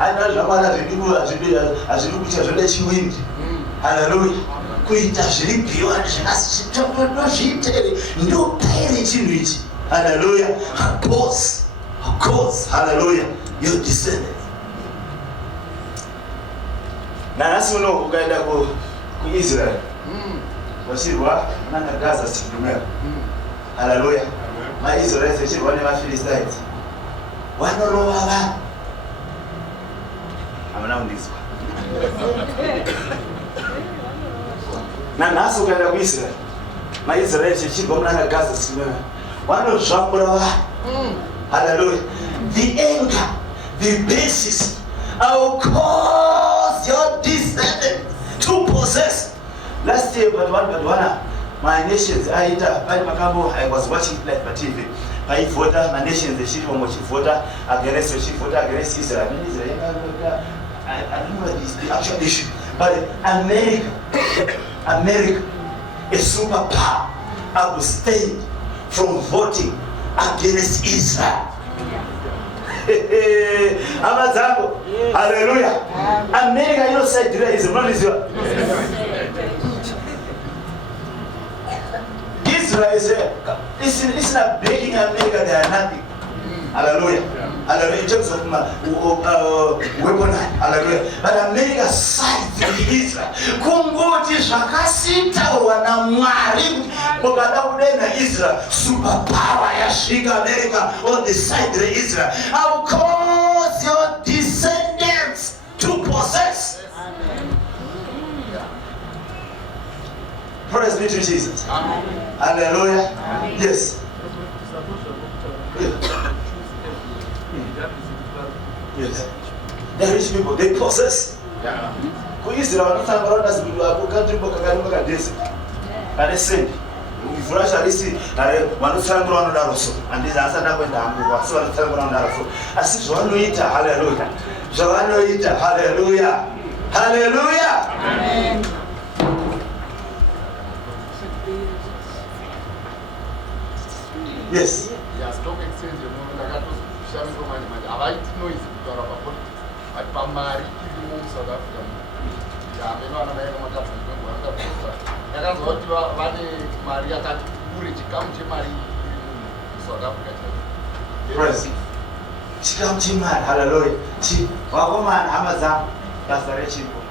Ana zvamana zvinokuita zvode chiwindi. Hallelujah. Kuita zviripiwa zvakazviitere ndopaire chinhu ichi. Hallelujah. Of course. Hallelujah. Your descendants. Nanasi uno ukaenda kuIsrael Wachirwa nanga Gaza sikumera. Hallelujah. MaIsrael chirwa nevaFilistines. Vanorova vanhu. Hamuna kundizwa. Nanhasi ukaenda kuIsrael, MaIsrael chirwa munanga Gaza sikumera. Vanozvambura vanhu. Hallelujah. The anger, the basis, I will cause your descendants to possess. Last year, but one, my nations, I was watching like my TV. I voted, my nations, the shit from what she voted against Israel. I mean, Israel, I don't know what is the actual issue. But America, a superpower, abstained from voting against Israel. Amazango, hallelujah. America, you know, said Israel, not Israel. Israel is not breaking America, they are nothing. Hallelujah. Hallelujah. In terms of weapon, hallelujah. But America sides with Israel. Kungoti zvakasita wanamwari mukada kudena Israel superpower yasvika America on the side of Israel. I will cause your descendants to possess. Praise be to Jesus. Amen. Hallelujah. Amen. Yes. Yes. The rich people, they possess. Who is the one who country book a desert? And they say, if you actually see, one of them around the Russo, and this answer that went down, who was one of them around the Russo. I said, Joanita, hallelujah. Joanita, hallelujah. Hallelujah. Amen. Yes. Yeah, stock exchange, you know, I got to share with my mind. I like to know if you are about politics. I found my South Africa. Yeah, I know I'm a cousin. I got what you are running Maria Kuri to come to Mari South Africa. Praise. She come to Mari, hallelujah. She, Wagoman, Amazon, that's the rich people.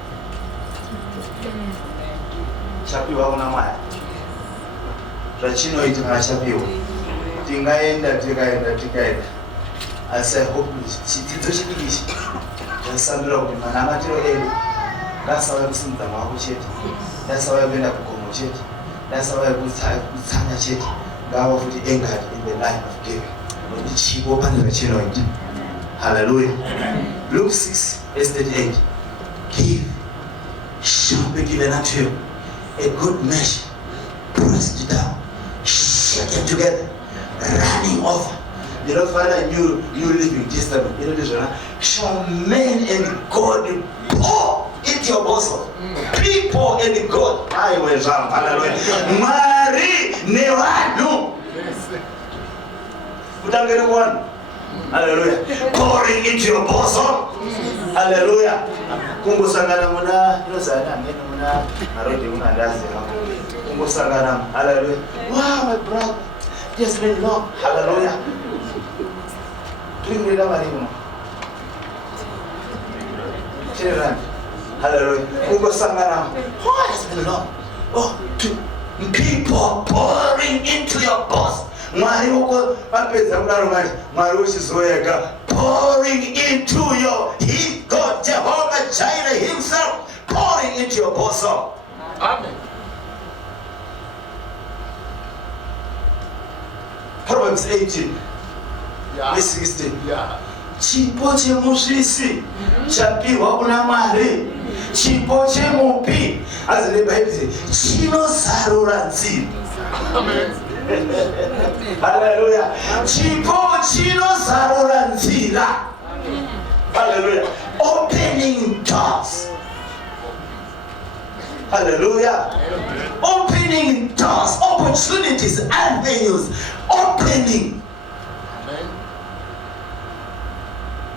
Chapi Wagonamaya. Rachino it Machapi. Tingaenda. I said, hope she did the English. And some love in Manamatiro Edu. That's how I'm seeing the Mahuchet. That's how I went up to Komochet. That's how I would Tanya Chet. God of the anger in the life of David. When she opened the chino. Hallelujah. Luke 6, verse 38. Give, shall be given unto you a good measure, pressed down, shaken together, running over. You know, Father, you living testament. You know this one. Shall men and God pour into your bosom. People and God. I will jump. Hallelujah. Mari Nevanu. Utangere one. Hallelujah. Pouring into your bosom. Hallelujah. Kungu sangana muna. You know, Sana, muna. Arodi muna ndazi. Kungu sangana. Hallelujah. Wow, my brother. Just been long. Hallelujah. Hallelujah. Who sangana? Oh, it's been long. Oh, people pouring into your boss. Pouring into your He God Jehovah Jireh himself, pouring into your bosom. Amen. Proverbs 18. Yeah. Verse 16. Yeah. Chipo chemusvisi chapirwa kuna Mwari, chipo chemupi as the Bible chinosarura nzira. Amen. Hallelujah. Chipo chinosarura nzira. Hallelujah. Opening doors. Hallelujah. Opening doors, opportunities, avenues, opening. Amen.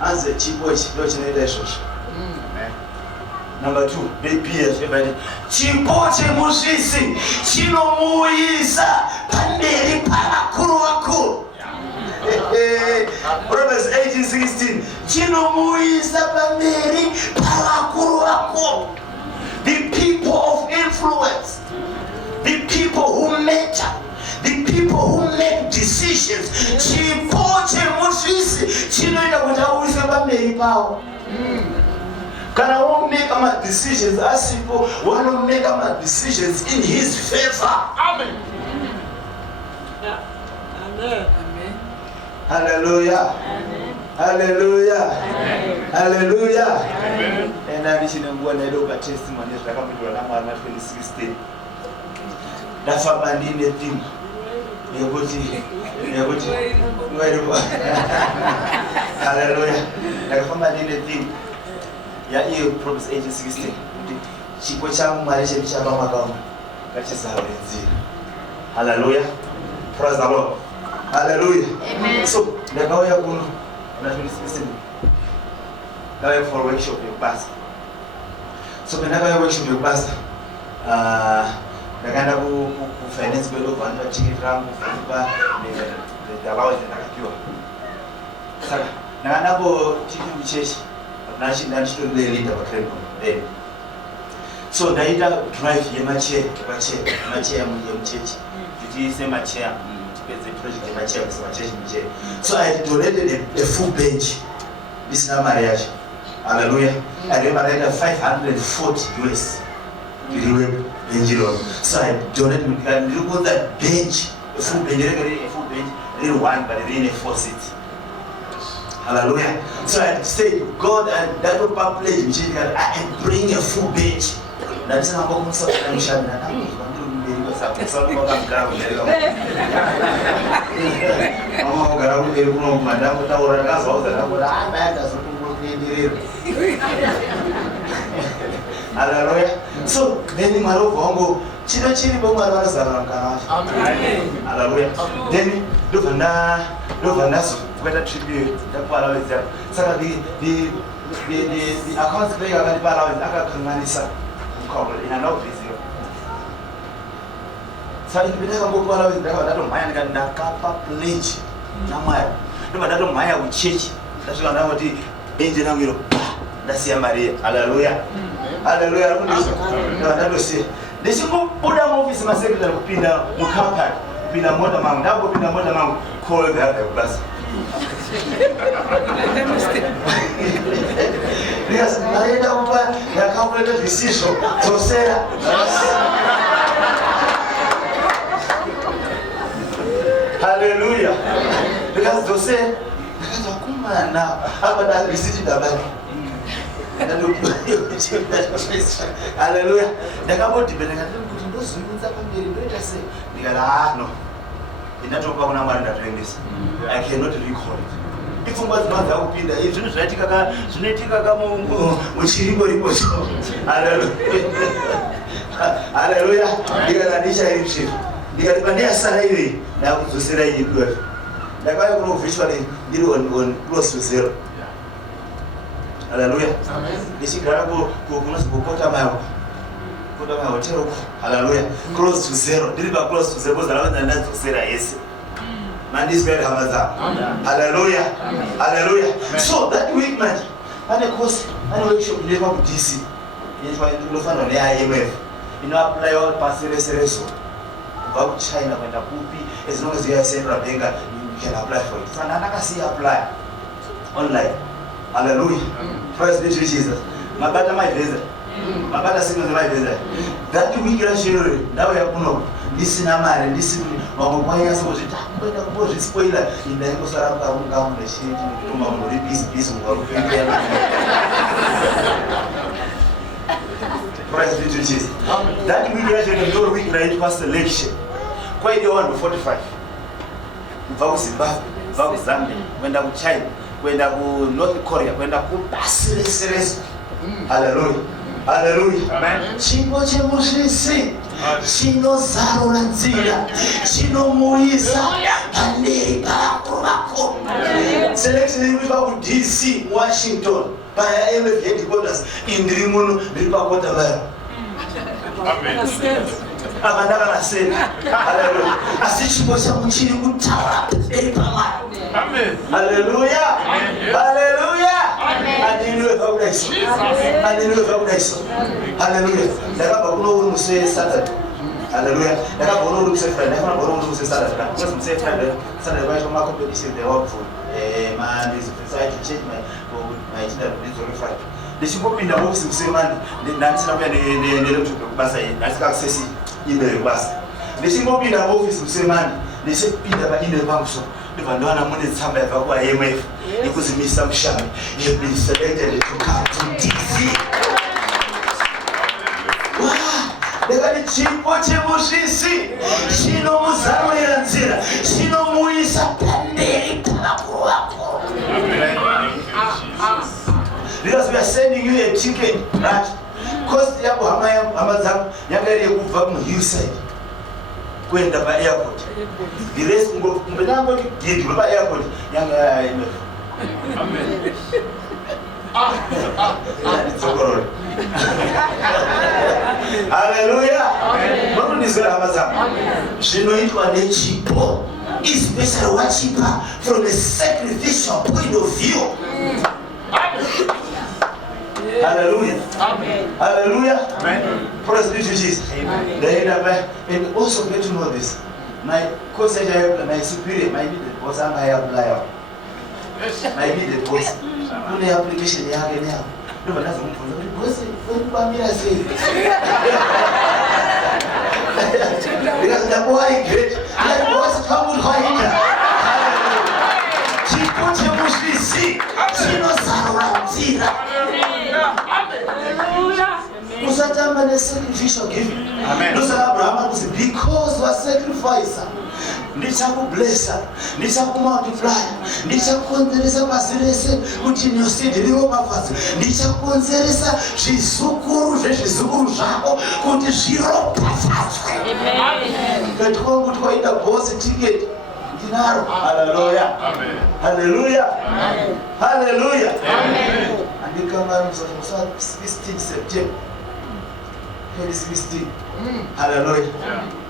As a chipo chinoita. Number 2, everybody. Chipo chemusvisi chinomuisa pamberi pavakuru vakuru. Proverbs 18:16. Chinomuisa pamberi pavakuru vakuru. The people of influence. decisions. Chipo chemushisi chinoita kuti auyise pamberi pawo. Kana won'make my decisions asipo, wan'make my decisions in his favor. Amen. Amen. Hallelujah. Hallelujah. Hallelujah. And I wish you know a testimony that happened to Anama 2016. That's what I need a thing. Hallelujah. Like from I need a thing. Yeah, you promise age 16. She put some marriage and Shabama. That is how it's. Hallelujah. Praise the Lord. Hallelujah. Amen. So, the guy who listen. Now for workshop your pastor. So whenever I workshop your pastor, the kind of who finance go to one chicken ram, the allowance and a cure. So, now go chicken chase, national leader of a crane. So, the leader drive Yamache, church. It is a chair. The project in my chair was my church. So I donated a full bench. This is not marriage. Hallelujah. I remember 540 US. So I donated and look at that bench, a full bench, little one, but really 4 seats. Hallelujah. So I said, God, and that will pledge me, I am bringing a full bench. That's not what I'm saying. Hallelujah. So, then you Marovo, Chiri Bomara. Hallelujah. Then, Dovanaso, whether tribute, the Pala is there. So, the accounts player of the Pala is Akakanisa, in an office. So in the middle of the don't mind that Nakapa pledge. Namaya. No, but I don't mind with church. That's what I want to angel of Europe. That's Maria. Hallelujah. Hallelujah. No, that was it. They should go put down office in my secretary, Pina Mukapa, Pina Motamang, that would be a Motamang, call the bus. Because Maria, the calculated decision. So, Sarah. Hallelujah. Because those say, now, how about that visiting the body? Hallelujah. The couple depending on those women that can be better say, no. In that one, I'm not doing this. I cannot recall it. If you want not that would be the genetic which he was. Hallelujah. Hallelujah. You got an issue. You got to salary. Now to say you do it. The guy who visually did one close to zero. Hallelujah. This is Garago, hotel. Hallelujah. Close to zero. Deliver close to zero. And that's to say yes. Man is very hallelujah. Hallelujah. So that week, man, and of course, and workshop never with DC. It's why you look on the IMF. You know, apply all passes. About China when the poopy, as long as you have said Rabenga, you can apply for it. So I see apply online. Hallelujah. Praise be to Jesus. My brother, my visit. My brother, my visit. That week, now we have no. This is not married. This is why I was a spoiler in the Kosara Gam, the shade to my peace. Praise be to Jesus. That we graduated your week right past election. Quite the one 45. Vow Zimbabwe, vow Zambia, when I would China, when I would North Korea, when I would serious. Hallelujah. Hallelujah. Amen. Chino Chemushi, Chino Zarolanzia, Chino Moisa, and Kurako. Selection with DC, Washington, by MF headquarters in Rimunu, Ripakota. Amen. Abandana said, hallelujah. Asichiposha muchiri kutawa epama. Amen. Hallelujah. Hallelujah. Hallelujah. Hallelujah. Hallelujah. Ndakaba kuno unu say Saturday. Hallelujah. Ndakabona uri kusefrand, ndakabona bora uri kusesarad. Because msefrand, Sunday kwaita competition they work for. Man is decided to change my itinerary to Friday. Ndichingopinda muofisi musemani, ndandisina kuya nelaptop kubasa ndasika access email kubasa. Ndichingopinda muofisi musemani, ndichipinda pa-email pangu so. Ndibva ndawana mune tsamba yabva kuIMF yekuzimisa mushami. You have been selected to come to DC. Ndakati chipo chemusvisi chinomuzarurira nzira chinomuisa pamberi pavakuru vakuru. Because we are sending you a ticket, right? Cost yako hama dzangu yanga iri yekubva kuhillside kuenda pa-airport. The rest kumbenango gidi pa-airport yanga yaIMF. Amen. Hallelujah. Vanonizera hama dzangu. Zvinoitwa nechipo, especially wachipa from a sacrificial point of view. Hallelujah. Amen. Hallelujah. Amen. Praise be to Jesus. Amen. And also get to know this. My coach said, my superior, my immediate boss, and I apply. My immediate boss. Only application yake now. No, but that's a move. Boss, when you say, because the boy great, the boss come with high. Chipo chemusvisi chinosarudzira. Usatamba nesacrificial giving. Ndosaka Abraham akuti because wasacrifice ndichakublessa, ndichakumultiply, ndichakonzeresa pasi rese kuti neseed rive mafadzi, ndichakonzeresa zvizukuru zvezvizukuru zvako kuti zviropafadzwe. Ngati kwangu twaida boss ticket dinaro. Hallelujah. Amen. Hallelujah. Amen. Hallelujah. Amen. Andikamaliza kwa 16 September 2016. Hallelujah.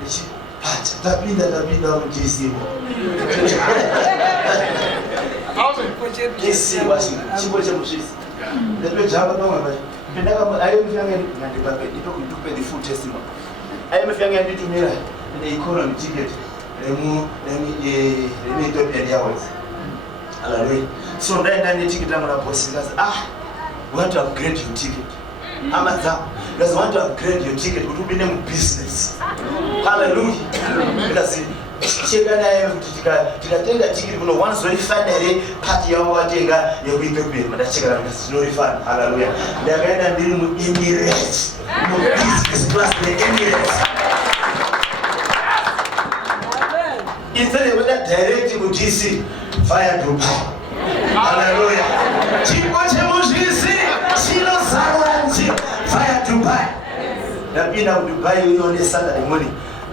Ichi hacha tapinda mjisimu. Kesi basi chipo cha mshisi. Ndio jamba kama basi. Penda kama ayo mfyange ngandibape itokupe the full testimony. Ayo mfyange nditumira the economy ticket. Remu Ethiopian Airways. Hallelujah. So ndaenda ne ticket yangu na boss kaza we want to upgrade your ticket. Amazon does want to upgrade your ticket to be in business. Hallelujah. Because cheka naye tikatenga ticket kuno once we finally party yangu watenga yekuipe pay madacheka na no refund. Hallelujah. Ndakaenda ndiri mu Emirates. Mu business class the Emirates. Instead of that direct to DC via Dubai. Hallelujah. Chipo chemusvisi chinosarudzira via Dubai. Ndapinda kuDubai on a Saturday morning.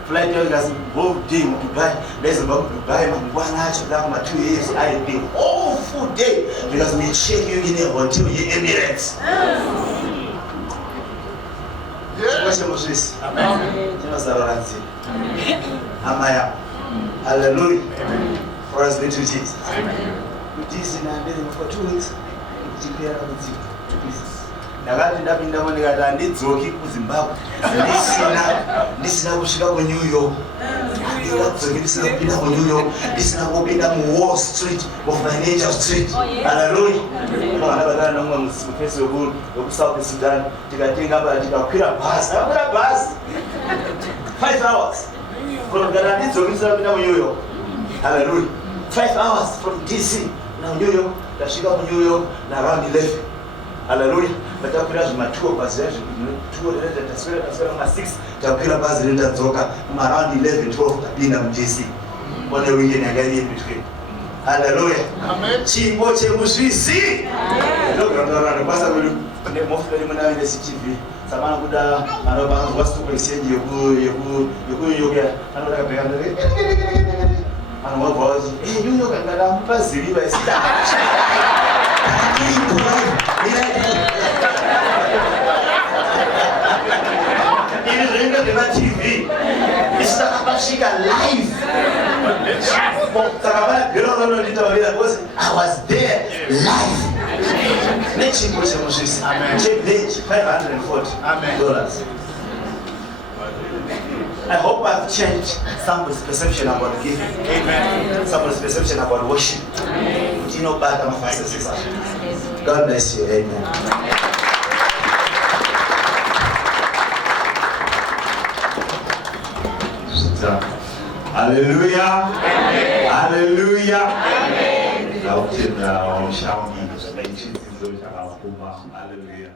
Flight was whole day in Dubai. There's about Dubai mangwana acho kama 2 years I did all full day because we check you in a hotel in Emirates. Chipo chemusvisi. Amen. Chinosarudzira. Amaya. Hallelujah. Amen. Praise be to Jesus. Amen. This na ndiri for 2 weeks kuchipera kudzika to business. Ndakati ndapinda mone kati andidzoki kuZimbabwe. Ndisina kusvika ku New York. Ndikadzoki ndisina kupinda ku New York. Ndisina kupinda mu Wall Street, mu Financial Street. Hallelujah. Ndakabata nomwe mufesi weku South Sudan. Tikatenga pa tikakwira bus. Ndakwira bus 5 hours. From Ghana ndidzoki ndisina kupinda ku New York. Hallelujah. 5 hours from DC. Now New York, ndasvika ku New York na around 11. Hallelujah. Batakwira zvimatuo bhazi tuo taswera ma 6 takwira bhazi rindadzoka kuma around 11 12 tapinda mu DC. One weekend yangari in between. Hallelujah. Amen. Chipo chemusvisi. Ndokuramba basa kuri mofika rimwe nayo CTV. Samana kuda anoba wasitu exchange yeku anoda kubeka ndere. Anobawazi New York ngalamupa ziliba isita. Ini ringa dema TV. Isita kapashika live. Takabana girl nditawabira because I was there live. Nechipo chemusvisi. Amen. Check $540. Amen. I hope I've changed somebody's perception about giving. Amen. Somebody's perception about worship. Amen. You know, bad emphasis. God bless you. Amen. Hallelujah. Amen. Hallelujah. Amen. Hallelujah.